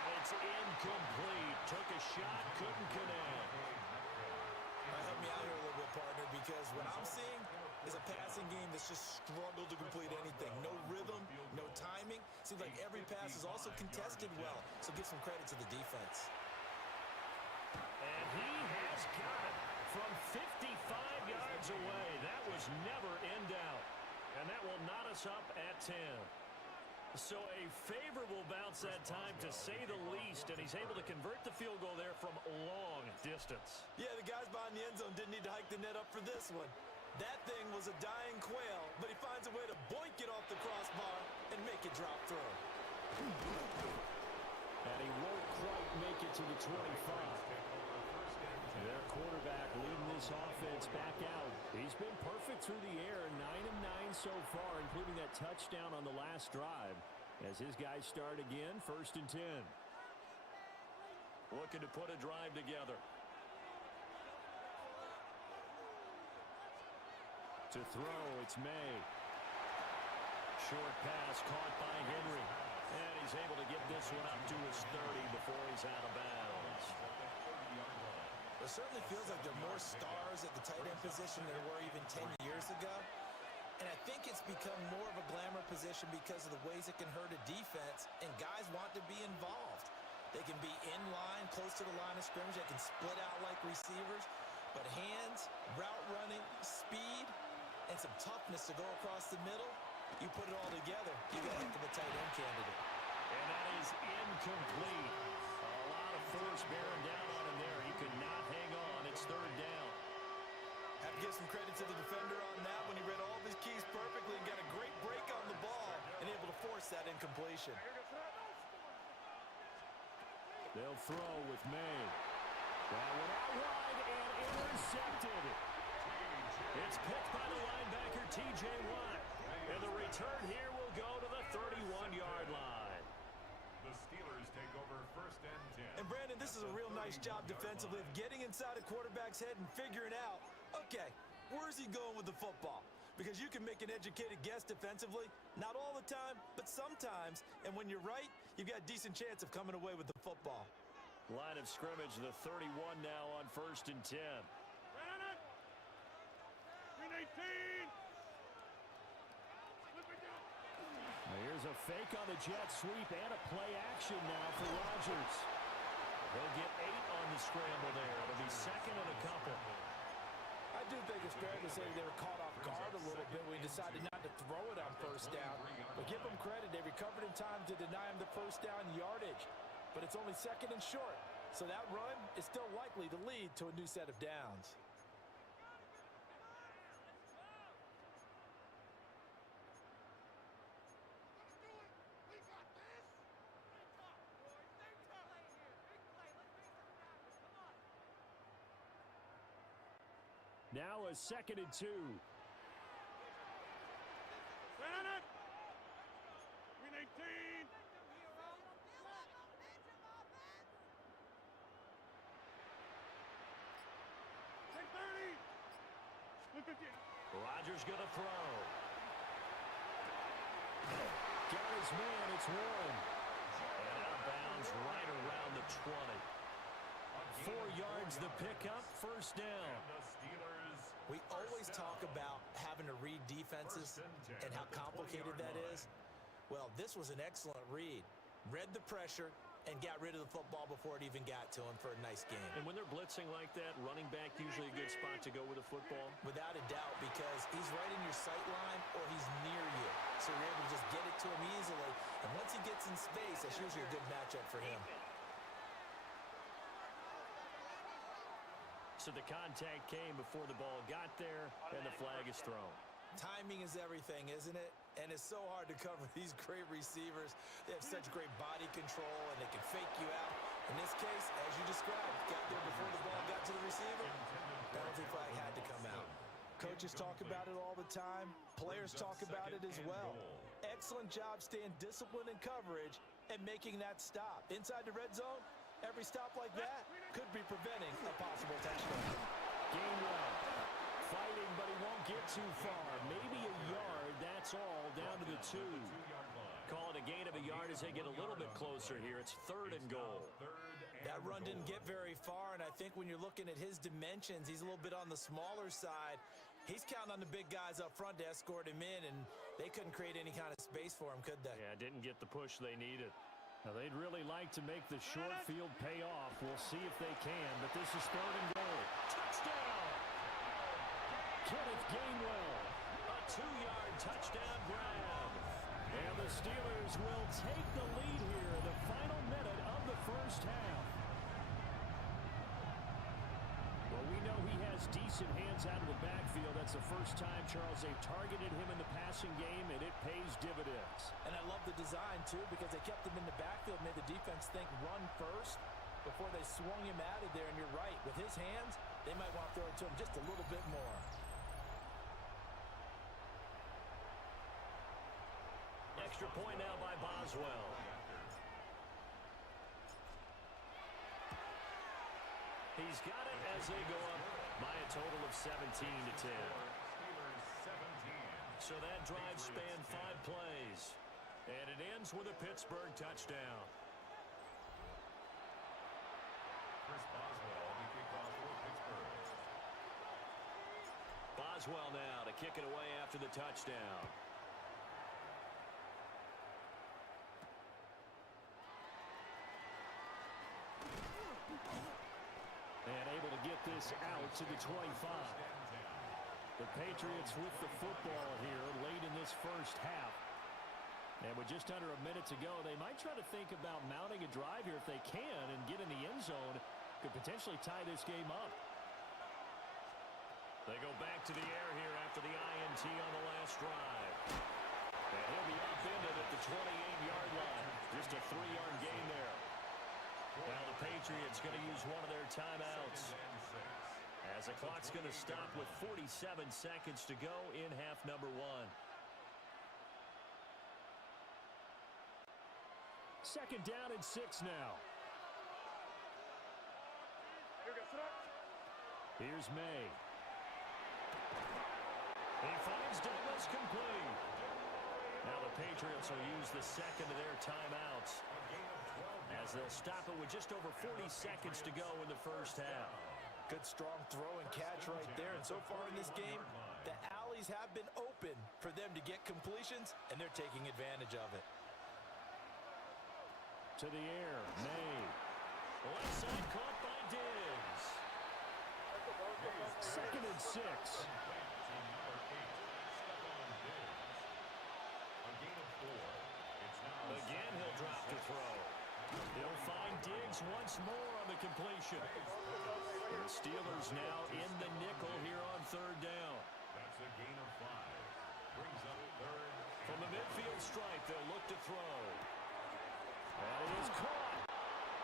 And it's incomplete. Took a shot, couldn't connect. Help me out here a little bit, partner, because what I'm seeing is a passing game that's just struggled to complete anything. No rhythm, no timing. Seems like every pass is also contested well, so give some credit to the defense. And he has got it from 55 yards away. That was never in doubt. And that will knot us up at 10. So a favorable bounce that time, to say the least, and he's able to convert the field goal there from long distance. Yeah, the guys behind the end zone didn't need to hike the net up for this one. That thing was a dying quail, but he finds a way to boink it off the crossbar and make it drop through. And he won't quite make it to the 25. Their quarterback leading this offense back out. He's been perfect through the air, 9 of 9 so far, including that touchdown on the last drive. As his guys start again, 1st and 10. Looking to put a drive together. To throw, it's May. Short pass caught by Henry. And he's able to get this one up to his 30 before he's out of bounds. It certainly feels like there are more stars at the tight end position than there were even 10 years ago. And I think it's become more of a glamour position because of the ways it can hurt a defense, and guys want to be involved. They can be in line, close to the line of scrimmage. They can split out like receivers. But hands, route running, speed, and some toughness to go across the middle, you put it all together, you got a heck of a tight end candidate. And that is incomplete. A lot of force bearing down on him there. He could not hang on. It's 3rd down. Have to give some credit to the defender on that when he read all of his keys perfectly and got a great break on the ball and able to force that incompletion. They'll throw with May. That one out wide and intercepted. It's picked by the linebacker, T.J. Watt. And the return here will go to the 31-yard line. The Steelers take over 1st and 10. And Brandon, this is a real nice job defensively of getting inside a quarterback's head and figuring out, okay, where's he going with the football? Because you can make an educated guess defensively, not all the time, but sometimes. And when you're right, you've got a decent chance of coming away with the football. Line of scrimmage, the 31 now on 1st and 10. Here's a fake on the jet sweep and a play action now for Rodgers. They'll get 8 on the scramble there. It'll be 2nd and a couple. I do think it's fair to say they were caught off guard a little bit. We decided not to throw it on 1st down. But give them credit. They recovered in time to deny him the 1st down yardage. But it's only 2nd and short. So that run is still likely to lead to a new set of downs. Now a 2nd and 2. Rodgers gonna throw. Got his man, it's 1. And out of bounds right around the 20. 4 yards the pickup, 1st down. We always talk about having to read defenses and how complicated that is. Well, this was an excellent read. Read the pressure and got rid of the football before it even got to him for a nice game. And when they're blitzing like that, running back usually a good spot to go with the football? Without a doubt, because he's right in your sight line or he's near you. So you're able to just get it to him easily. And once he gets in space, that's usually a good matchup for him. So the contact came before the ball got there, and the flag is thrown. Timing is everything, isn't it? And it's so hard to cover these great receivers. They have such great body control, and they can fake you out. In this case, as you described, got there before the ball got to the receiver. Penalty flag had to come out. Coaches talk about it all the time. Players talk about it as well. Excellent job staying disciplined in coverage and making that stop. Inside the red zone, every stop like that could be preventing a possible touchdown. Gainwell fighting, but he won't get too far. Maybe a yard, that's all, down to the 2. Call it a gain of a yard as they get a little bit closer here. It's 3rd and goal. That run didn't get very far, and I think when you're looking at his dimensions, he's a little bit on the smaller side. He's counting on the big guys up front to escort him in, and they couldn't create any kind of space for him, could they? Yeah, didn't get the push they needed. Now, they'd really like to make the short field pay off. We'll see if they can, but this is 3rd and goal. Touchdown! Kenneth Gainwell, a 2-yard touchdown grab. And the Steelers will take the lead here in the final minute of the first half. Well, we know he has decent hands out of the backfield. That's the first time, Charles, they've targeted him in the passing game, and it pays dividends. And I love the design, too, because they kept him in the backfield, made the defense think run first before they swung him out of there. And you're right, with his hands, they might want to throw it to him just a little bit more. Extra point now by Boswell. He's got it as they go up by a total of 17-10. So that drive spanned 5 plays. And it ends with a Pittsburgh touchdown. Chris Boswell, the kickoff for Pittsburgh. Boswell now to kick it away after the touchdown. And able to get this out to the 25. The Patriots with the football here late in this first half. And with just under a minute to go, they might try to think about mounting a drive here if they can and get in the end zone. Could potentially tie this game up. They go back to the air here after the INT on the last drive. And he'll be upended at the 28-yard line. Just a 3-yard gain there. Now the Patriots going to use one of their timeouts as the clock's going to stop with 47 seconds to go in half number 1. Second down and 6 now. Here's May. He finds Douglas complete. Now the Patriots will use the second of their timeouts as they'll stop it with just over 40 seconds to go in the first half. Good strong throw and catch right there. And so far in this game, the alleys have been open for them to get completions, and they're taking advantage of it. To the air, May. Left side caught by Diggs. Second and 6. Again, he'll drop to throw. He'll find Diggs once more on the completion. The Steelers now in the nickel here on 3rd down. That's a gain of 5. Brings up 3rd. From the midfield stripe, they'll look to throw. And it is caught.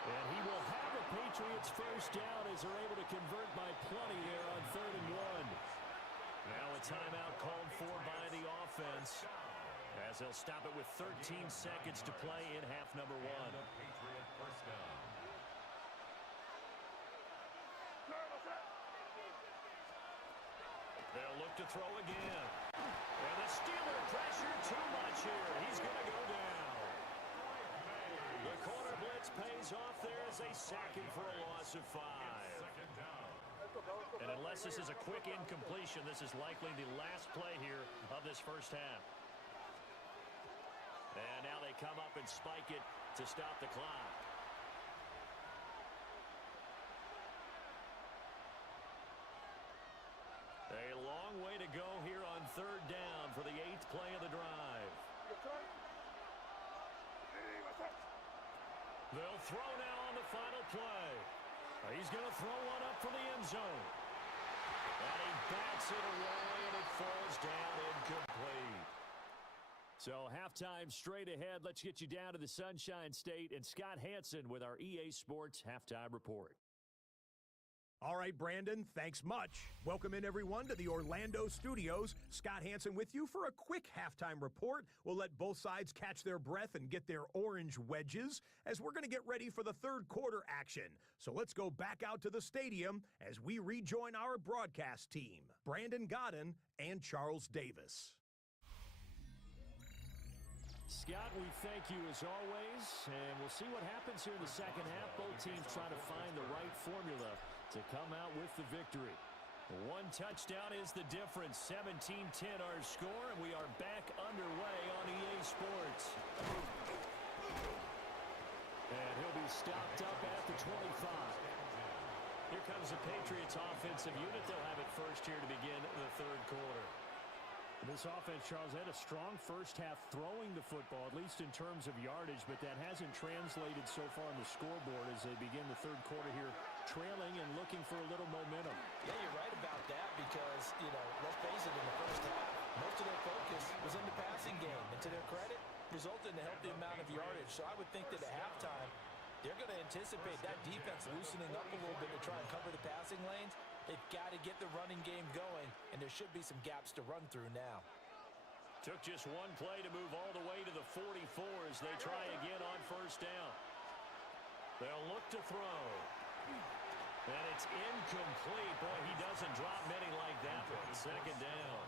And he will have a Patriots first down as they're able to convert by plenty there on 3rd and 1. Now a timeout called for by the offense as they'll stop it with 13 seconds to play in half number 1. Patriot first down. They'll look to throw again. And the Steeler pressure too much here. He's going to go down. The corner blitz pays off there as they sack him for a loss of 5. And unless this is a quick incompletion, this is likely the last play here of this first half. And now they come up and spike it to stop the clock. A long way to go here on 3rd down for the 8th play of the drive. They'll throw now on the final play. He's going to throw one up up for the end zone. And he bats it away, and it falls down incomplete. So halftime straight ahead. Let's get you down to the Sunshine State and Scott Hansen with our EA Sports Halftime Report. All right, Brandon, thanks much. Welcome in, everyone, to the Orlando studios. Scott Hansen with you for a quick halftime report. We'll let both sides catch their breath and get their orange wedges as we're going to get ready for the third quarter action. So let's go back out to the stadium as we rejoin our broadcast team, Brandon Godden and Charles Davis. Scott, we thank you as always, and we'll see what happens here in the second half. Both teams trying to find the right formula to come out with the victory. One touchdown is the difference. 17-10 our score, and we are back underway on EA Sports. And he'll be stopped up at the 25. Here comes the Patriots offensive unit. They'll have it first here to begin the third quarter. This offense, Charles, had a strong first half throwing the football, at least in terms of yardage, but that hasn't translated so far on the scoreboard as they begin the third quarter here, trailing and looking for a little momentum. Yeah, you're right about that because, let's face it, in the first half, most of their focus was in the passing game. And to their credit, resulted in a healthy amount of yardage. So I would think that at halftime, they're going to anticipate that defense loosening up a little bit to try and cover the passing lanes. They've got to get the running game going, and there should be some gaps to run through now. Took just one play to move all the way to the 44 as they try again on first down. They'll look to throw. And it's incomplete. Boy, he doesn't drop many like that one. Second down.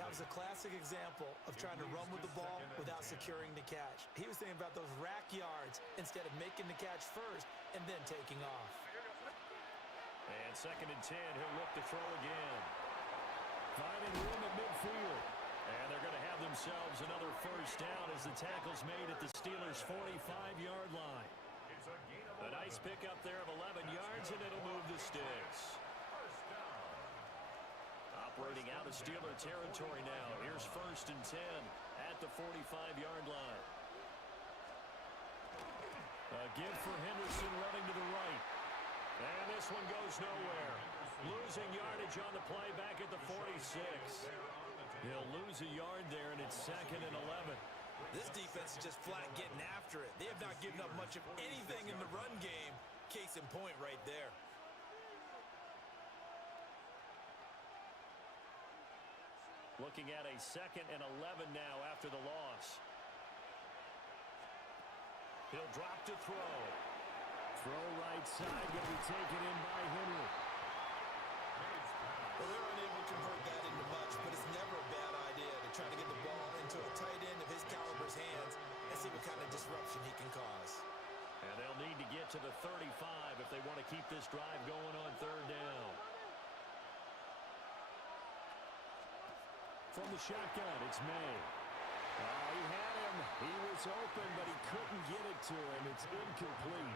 That was a classic example of trying to run with the ball without securing the catch. He was thinking about those rack yards instead of making the catch first and then taking off. And second and 10, he'll look to throw again. Finding room at midfield. And they're going to have themselves another first down as the tackle's made at the Steelers' 45-yard line. A nice pickup there of 11 yards, and it'll move the sticks. Operating out of Steeler territory now. Here's first and 10 at the 45-yard line. A give for Henderson running to the right. And this one goes nowhere. Losing yardage on the play back at the 46. He'll lose a yard there, and it's second and 11. This defense is just flat getting after it. They have not given up much of anything in the run game. Case in point right there. Looking at a second and 11 now after the loss. He'll drop to throw. Throw right side, going to be taken in by Henry. Well, they're unable to convert that into much, but it's never a bad idea to try to get the ball into a tight end of his caliber's hands and see what kind of disruption he can cause. And they'll need to get to the 35 if they want to keep this drive going on third down. From the shotgun, it's May. He had him. He was open, but he couldn't get it to him. It's incomplete.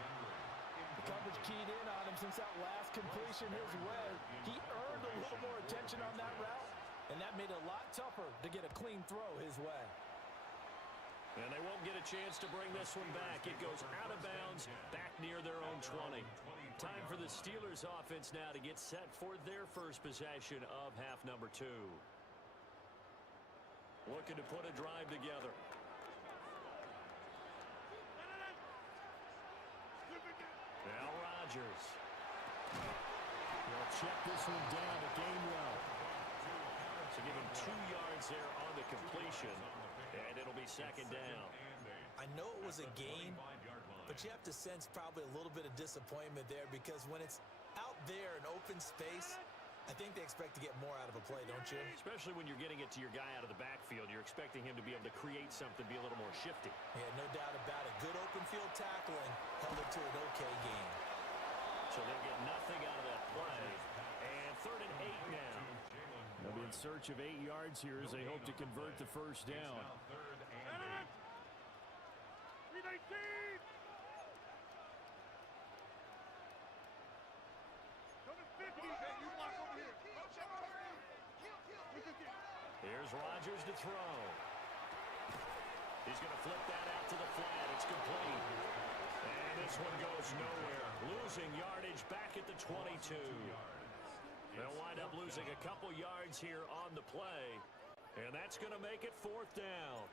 The coverage keyed in on him since that last completion his way. He earned a little more attention on that route, and that made it a lot tougher to get a clean throw his way. And they won't get a chance to bring this one back. It goes out of bounds, back near their own 20. Time for the Steelers offense now to get set for their first possession of half number 2. Looking to put a drive together. Now Rodgers. He'll check this one down to Gainwell. So give him 2 yards there on the completion. And it'll be second down. I know it was a gain, but you have to sense probably a little bit of disappointment there because when it's out there in open space, I think they expect to get more out of a play, don't you? Especially when you're getting it to your guy out of the backfield. You're expecting him to be able to create something, be a little more shifty. Yeah, no doubt about it. Good open field tackling held it to an okay game. So they'll get nothing out of that play. And third and 8 now. They'll be in search of 8 yards here as they hope to convert the first down. 319! Here's Rodgers to throw. He's going to flip that out to the flat. It's complete. And this one goes nowhere. Losing yardage back at the 22. They'll wind up losing a couple yards here on the play. And that's going to make it 4th down.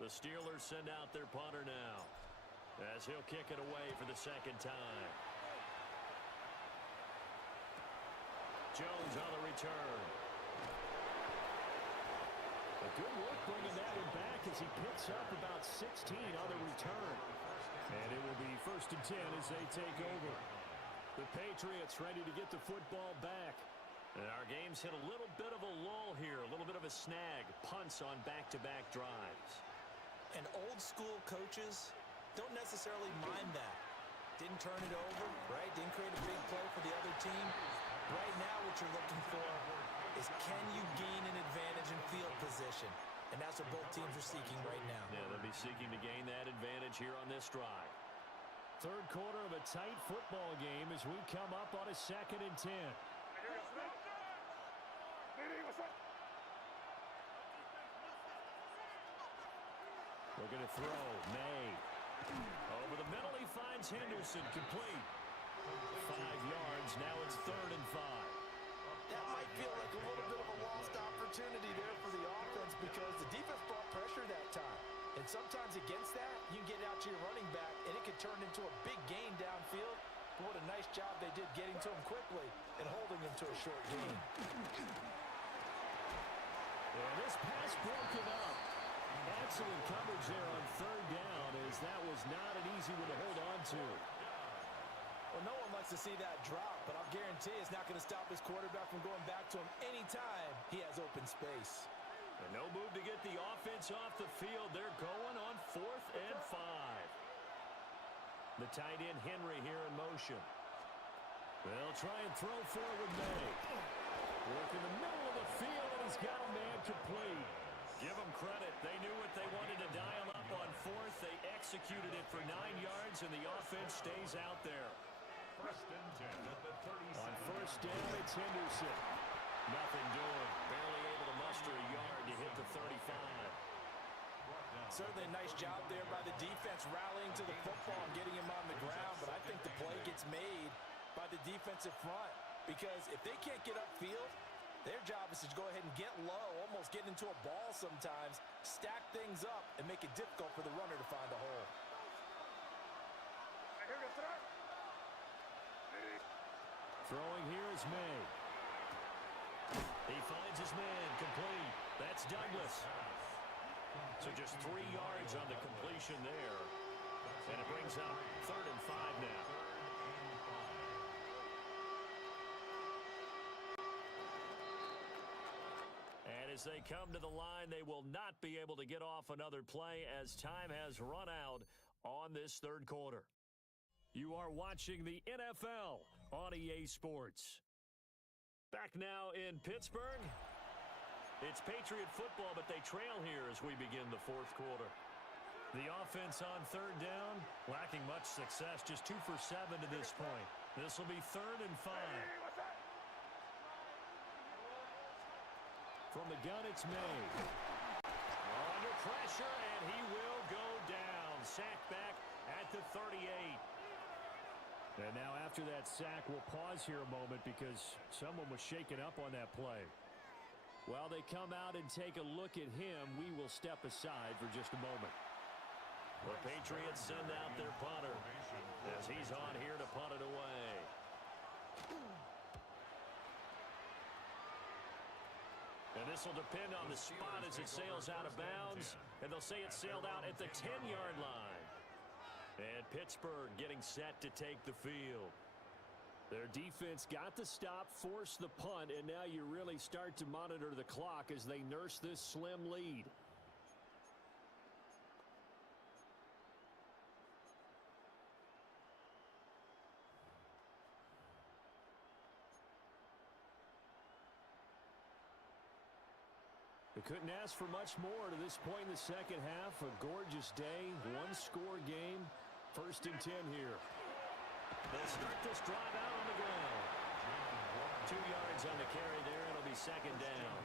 The Steelers send out their punter now, as he'll kick it away for the 2nd time. Jones on the return. A good work bringing that one back as he picks up about 16 on the return. And it will be 1st and 10 as they take over. The Patriots ready to get the football back. And our game's hit a little bit of a lull here, a little bit of a snag. Punts on back-to-back drives. And old-school coaches don't necessarily mind that. Didn't turn it over, right? Didn't create a big play for the other team. Right now what you're looking for is, can you gain an advantage in field position? And that's what both teams are seeking right now. Yeah, they'll be seeking to gain that advantage here on this drive. 3rd quarter of a tight football game as we come up on a 2nd and 10. Looking to throw. May. Over the middle, he finds Henderson. Complete. 5 yards. Now it's 3rd and 5. That might feel like a little bit of a lost opportunity there for the offense because the defense brought pressure that time. And sometimes against that, you can get out to your running back, and it could turn into a big gain downfield. But what a nice job they did getting to him quickly and holding him to a short gain. And this pass broken up. Excellent coverage there on 3rd down, as that was not an easy one to hold on to. Well, no one likes to see that drop, but I'll guarantee it's not going to stop his quarterback from going back to him anytime he has open space. And no move to get the offense off the field. They're going on 4th and 5. The tight end Henry here in motion. They'll try and throw forward May. Work in the middle of the field, and he's got a man complete. Give them credit. They knew what they wanted to dial up on 4th. They executed it for 9 yards, and the offense stays out there. 1st and 10 at the 37. On 1st down, it's Henderson. Nothing doing. Barely able to muster a yard to hit the 35. Certainly a nice job there by the defense rallying to the football and getting him on the ground, but I think the play gets made by the defensive front because if they can't get upfield, their job is to go ahead and get low, almost get into a ball sometimes, stack things up, and make it difficult for the runner to find a hole. Throwing here is May. He finds his man, complete. That's Douglas. So just 3 yards on the completion there. And it brings up 3rd and 5 now. And as they come to the line, they will not be able to get off another play as time has run out on this 3rd quarter. You are watching the NFL on EA Sports. Back now in Pittsburgh. It's Patriot football, but they trail here as we begin the 4th quarter. The offense on 3rd down, lacking much success, just 2 for 7 to this point. This will be 3rd and 5. From the gun, it's May. Under pressure, and he will go down. Sacked back at the 38. And now after that sack, we'll pause here a moment because someone was shaken up on that play. While they come out and take a look at him, we will step aside for just a moment. The Patriots send out their punter as he's on here to punt it away. And this will depend on the spot as it sails out of bounds. And they'll say it sailed out at the 10-yard line. And Pittsburgh getting set to take the field. Their defense got the stop, forced the punt, and now you really start to monitor the clock as they nurse this slim lead. They couldn't ask for much more to this point in the second half. A gorgeous day, one-score game. 1st and 10 here. They'll start this drive out on the ground. 2 yards on the carry there. It'll be 2nd down.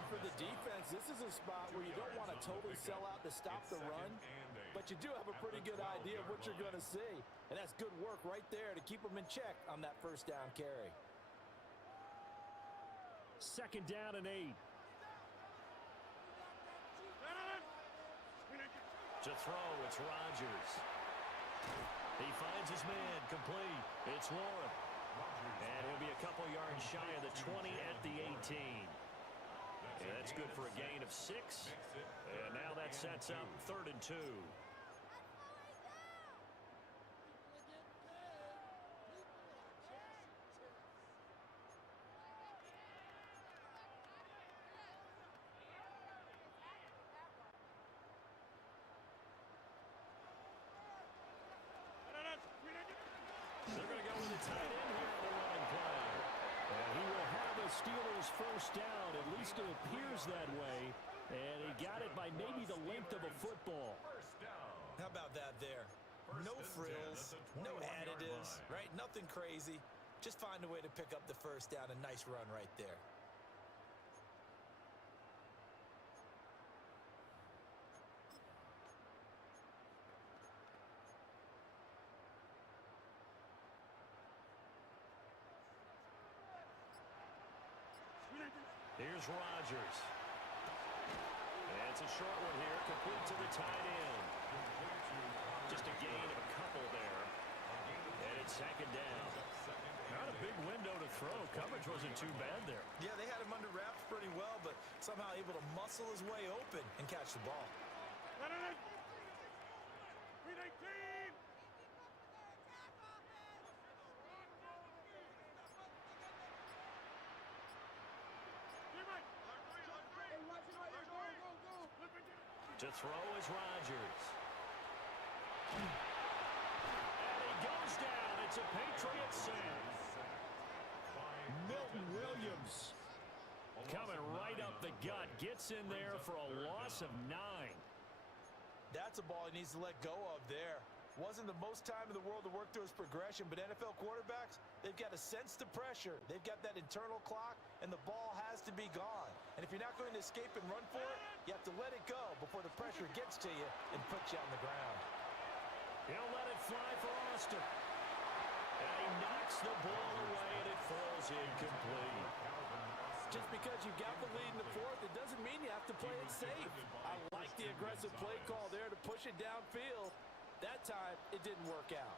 And for the defense, this is a spot where you don't want to totally sell out to stop the run, but but you do have a pretty good idea of what you're going to see. And that's good work right there to keep them in check on that first down carry. Second down and 8. To throw, it's Rodgers. He finds his man, complete. It's Warren. And he'll be a couple yards shy of the 20 at the 18. And that's good for a gain of 6. And now that sets up 3rd and 2. They're going to go with the tight end here on the running play. And he will have a Steelers first down. At least it appears that way. And he got it by maybe the length of a football. How about that there? No frills, no additives, right? Nothing crazy. Just find a way to pick up the first down. A nice run right there. Here's Rodgers. And it's a short one here, complete to the tight end. Just a gain of a couple there. And it's 2nd down. Not a big window to throw. Coverage wasn't too bad there. Yeah, they had him under wraps pretty well, but somehow able to muscle his way open and catch the ball. To throw is Rodgers. And he goes down. It's a Patriots save. Milton Williams coming right up the gut. Gets in there for a loss of 9. That's a ball he needs to let go of there. Wasn't the most time in the world to work through his progression, but NFL quarterbacks, they've got to sense the pressure. They've got that internal clock, and the ball has to be gone. And if you're not going to escape and run for it, you have to let it go before the pressure gets to you and puts you on the ground. He'll let it fly for Austin. And he knocks the ball away, and it falls incomplete. Just because you got the lead in the 4th, it doesn't mean you have to play it safe. I like the aggressive play call there to push it downfield. That time, it didn't work out.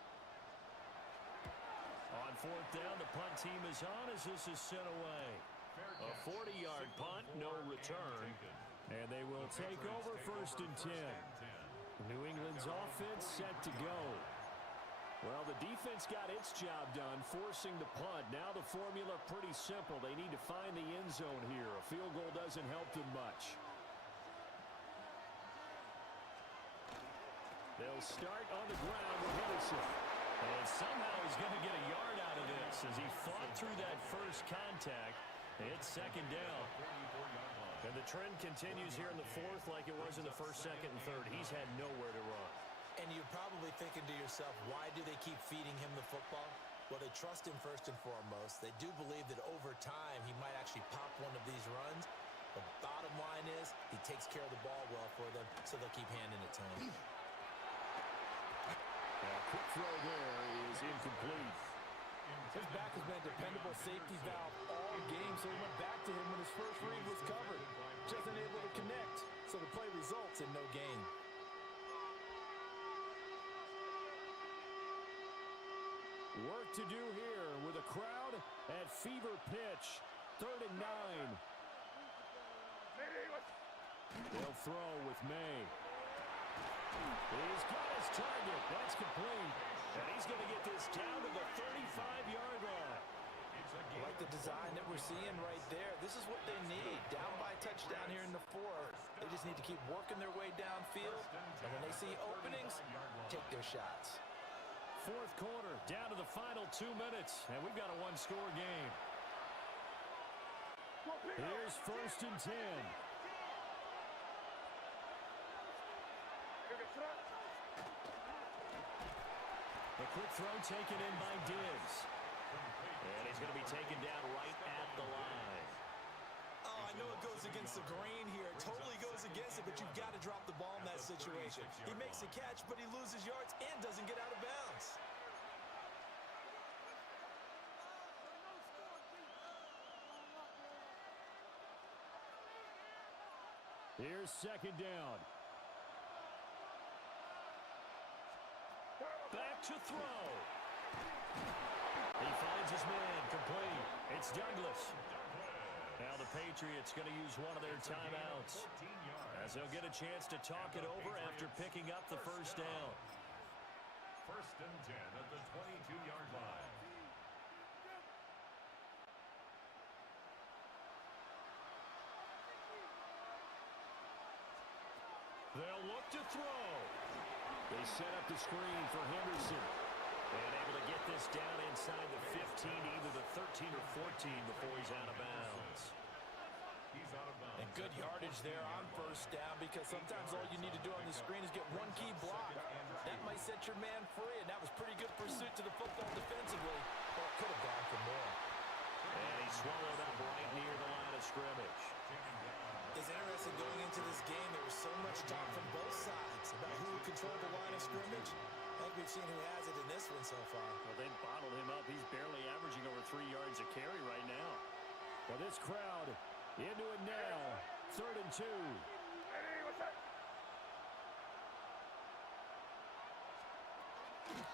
On 4th down, the punt team is on as this is sent away. A 40-yard punt, no return. And they will take over 1st and 10. New England's offense set to go. Well, the defense got its job done, forcing the punt. Now the formula pretty simple. They need to find the end zone here. A field goal doesn't help them much. They'll start on the ground with Henderson. And somehow he's going to get a yard out of this as he fought through that first contact. It's 2nd down. And the trend continues here in the 4th like it was in the 1st, 2nd, and 3rd. He's had nowhere to run. And you're probably thinking to yourself, why do they keep feeding him the football? Well, they trust him first and foremost. They do believe that over time he might actually pop one of these runs. The bottom line is he takes care of the ball well for them, so they'll keep handing it to him. Quick throw there is incomplete. His back has been a dependable safety valve all game, so he went back to him when his first read was covered. Just unable to connect, so the play results in no gain. Work to do here with a crowd at fever pitch. 3rd and 9. They'll throw with May. He's got his target. That's complete. And he's going to get this down to the 35-yard line. I like the design that we're seeing right there. This is what they need. Down by touchdown here in the 4th. They just need to keep working their way downfield. And when they see openings, take their shots. 4th quarter, down to the final 2 minutes. And we've got a one-score game. Here's 1st and 10. The quick throw taken in by Diggs. And he's going to be taken down right at the line. Oh, I know it goes against the grain here. It totally goes against against it, but you've got to drop the ball in that situation. He makes a catch, but he loses yards and doesn't get out of bounds. Here's second down. Back to throw. He finds his man, complete. It's Douglas. Now the Patriots going to use one of their timeouts, as they'll get a chance to talk it over after picking up the first down. 1st and 10 at the 22-yard line. They'll look to throw. They set up the screen for Henderson. And able to get this down inside the 15, either the 13 or 14 before he's out of bounds. He's out of bounds. And good yardage there on first down, because sometimes all you need to do on the screen is get one key block. That might set your man free, and that was pretty good pursuit to the football defensively. But it could have gone for more. And he swallowed up right near the line of scrimmage. It's interesting going into this game. There was so much talk from both sides about who would control the line of scrimmage. I think we've seen who has it in this one so far. Well, they bottled him up. He's barely averaging over 3 yards a carry right now. Well, this crowd into it now. 3rd and 2.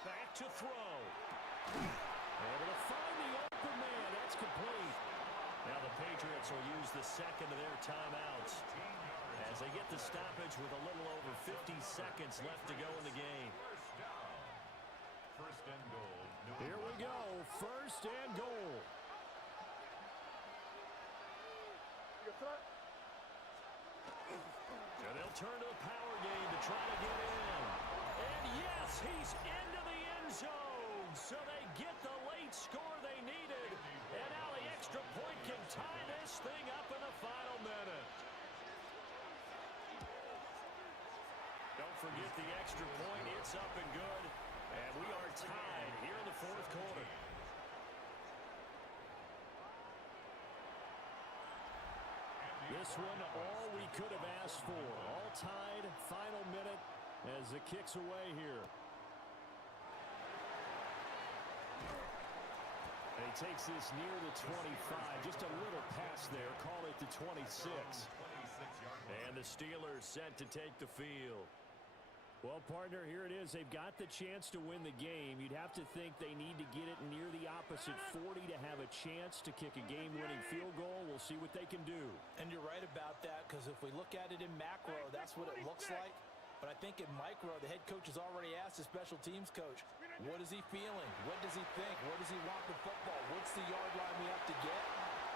Back to throw. Able to find the open man. That's complete. Now the Patriots will use the second of their timeouts as they get the stoppage with a little over 50 seconds left to go in the game. 1st and goal. Here we go. 1st and goal. So they'll turn to the power game to try to get in. And yes, he's into the end zone. So they get the late score they needed. And now the extra point can tie this thing up in the final minute. Don't forget the extra point. It's up and good. And we are tied here in the 4th quarter. This one, all we could have asked for. All tied, final minute as it kicks away here. And he takes this near the 25. Just a little pass there. Call it the 26. And the Steelers set to take the field. Well, partner, here it is. They've got the chance to win the game. You'd have to think they need to get it near the opposite 40 to have a chance to kick a game-winning field goal. We'll see what they can do. And you're right about that, because if we look at it in macro, that's what it looks like. But I think in micro, the head coach has already asked the special teams coach, what is he feeling? What does he think? Where does he want the football? What's the yard line we have to get?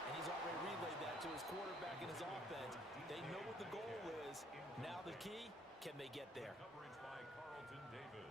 And he's already relayed that to his quarterback and his offense. They know what the goal is. Now the key, can they get there? Coverage by Carlton Davis.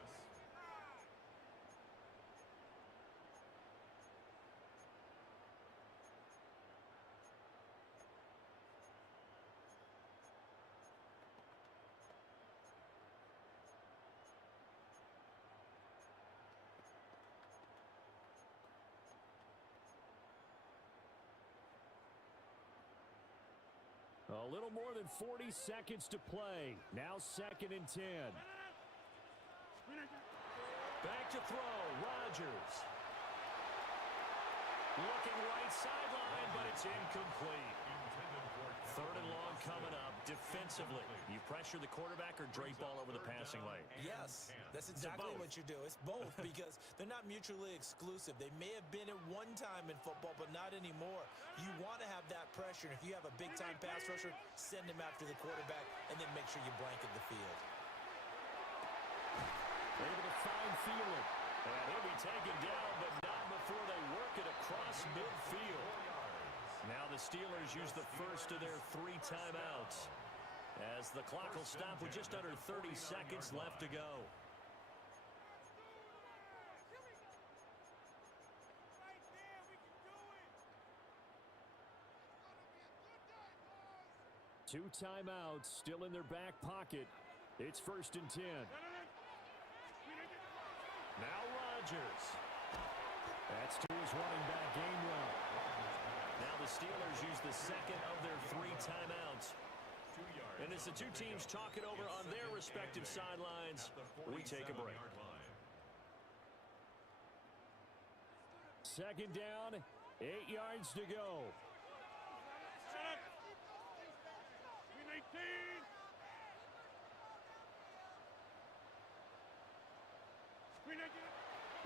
A little more than 40 seconds to play. Now 2nd and 10. Back to throw. Rodgers. Looking right sideline, but it's incomplete. 3rd and long coming up. Defensively, you pressure the quarterback or drape all over the passing lane? Yes, that's exactly what you do. It's both, because they're not mutually exclusive. They may have been at one time in football, but not anymore. You want to have that pressure, and if you have a big-time pass rusher, send him after the quarterback, and then make sure you blanket the field. Able to find Thielen. And he'll be taken down, but not before they work it across midfield. Now the Steelers use the first of their 3 timeouts, as the clock will stop with just under 30 seconds left to go. Two timeouts still in their back pocket. It's 1st and 10. Now Rodgers. That's to his running back Gainwell. Now the Steelers use the second of their 3 timeouts. 2 yards. And as the two teams talk it over on their respective sidelines, we take a break. Second down, 8 yards to go.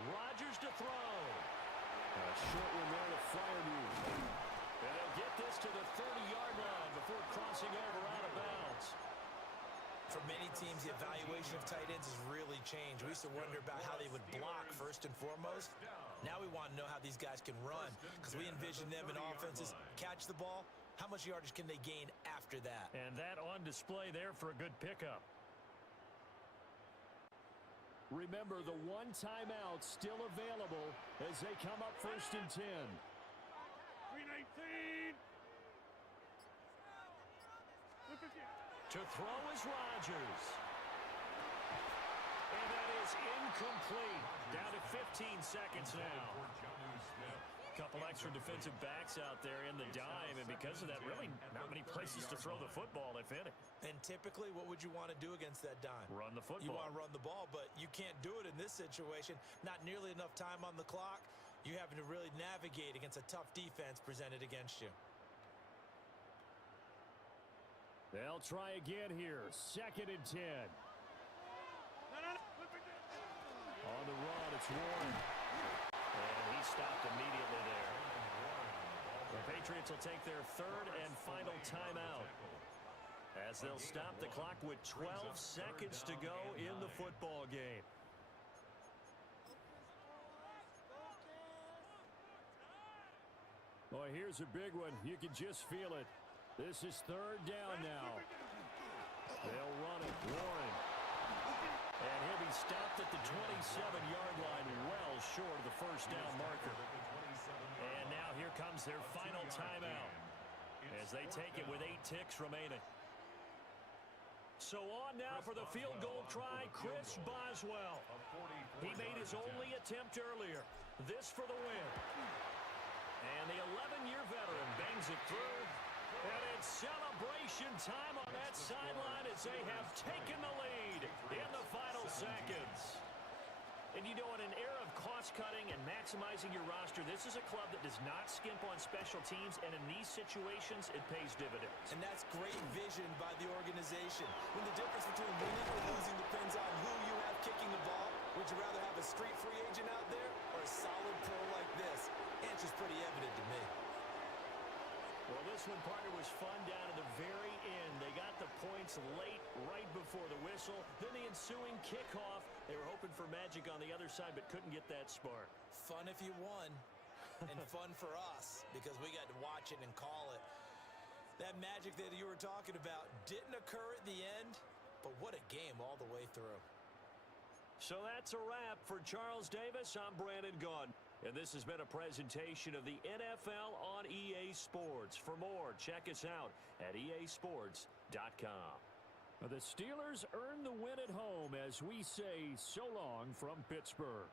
Rodgers to throw. A short one there to Freiermuth. And they'll get this to the 30-yard line before crossing over out of bounds. For many teams, the evaluation of tight ends has really changed. We used to wonder about how they would block first and foremost. Now we want to know how these guys can run, because we envision them in offenses catch the ball. How much yardage can they gain after that? And that on display there for a good pickup. Remember, the one timeout still available as they come up 1st and 10. 319. To throw is Rodgers. And that is incomplete. Down to 15 seconds now. Couple extra defensive backs out there in the dime, and because of that, really not many places to throw the football, if any. And typically, what would you want to do against that dime? Run the football. You want to run the ball, but you can't do it in this situation. Not nearly enough time on the clock. You having to really navigate against a tough defense presented against you. They'll try again here. 2nd and 10. On the run, it's Warren. And he stopped immediately there. The Patriots will take their 3rd and final timeout, as they'll stop the clock with 12 seconds to go in the football game. Boy, here's a big one. You can just feel it. This is 3rd down now. They'll run it. Warren. And he'll be stopped at the 27-yard line, well short of the 1st down marker. And now here comes their final timeout as they take it with 8 ticks remaining. So on now for the field goal try, Chris Boswell. He made his only attempt earlier. This for the win. And the 11-year veteran bangs it through. And it's celebration time on that sideline as they have taken the lead in the final seconds. And you know, in an era of cost-cutting and maximizing your roster, this is a club that does not skimp on special teams, and in these situations, it pays dividends. And that's great vision by the organization. When the difference between winning or losing depends on who you have kicking the ball, would you rather have a street free agent out there or a solid pro like this? Answer's pretty evident to me. Well, this one, partner, was fun down to the very end. They got the points late, right before the whistle. Then the ensuing kickoff. They were hoping for magic on the other side, but couldn't get that spark. Fun if you won, and fun for us, because we got to watch it and call it. That magic that you were talking about didn't occur at the end, but what a game all the way through. So that's a wrap for Charles Davis. I'm Brandon Gaudin. And this has been a presentation of the NFL on EA Sports. For more, check us out at easports.com. The Steelers earn the win at home as we say so long from Pittsburgh.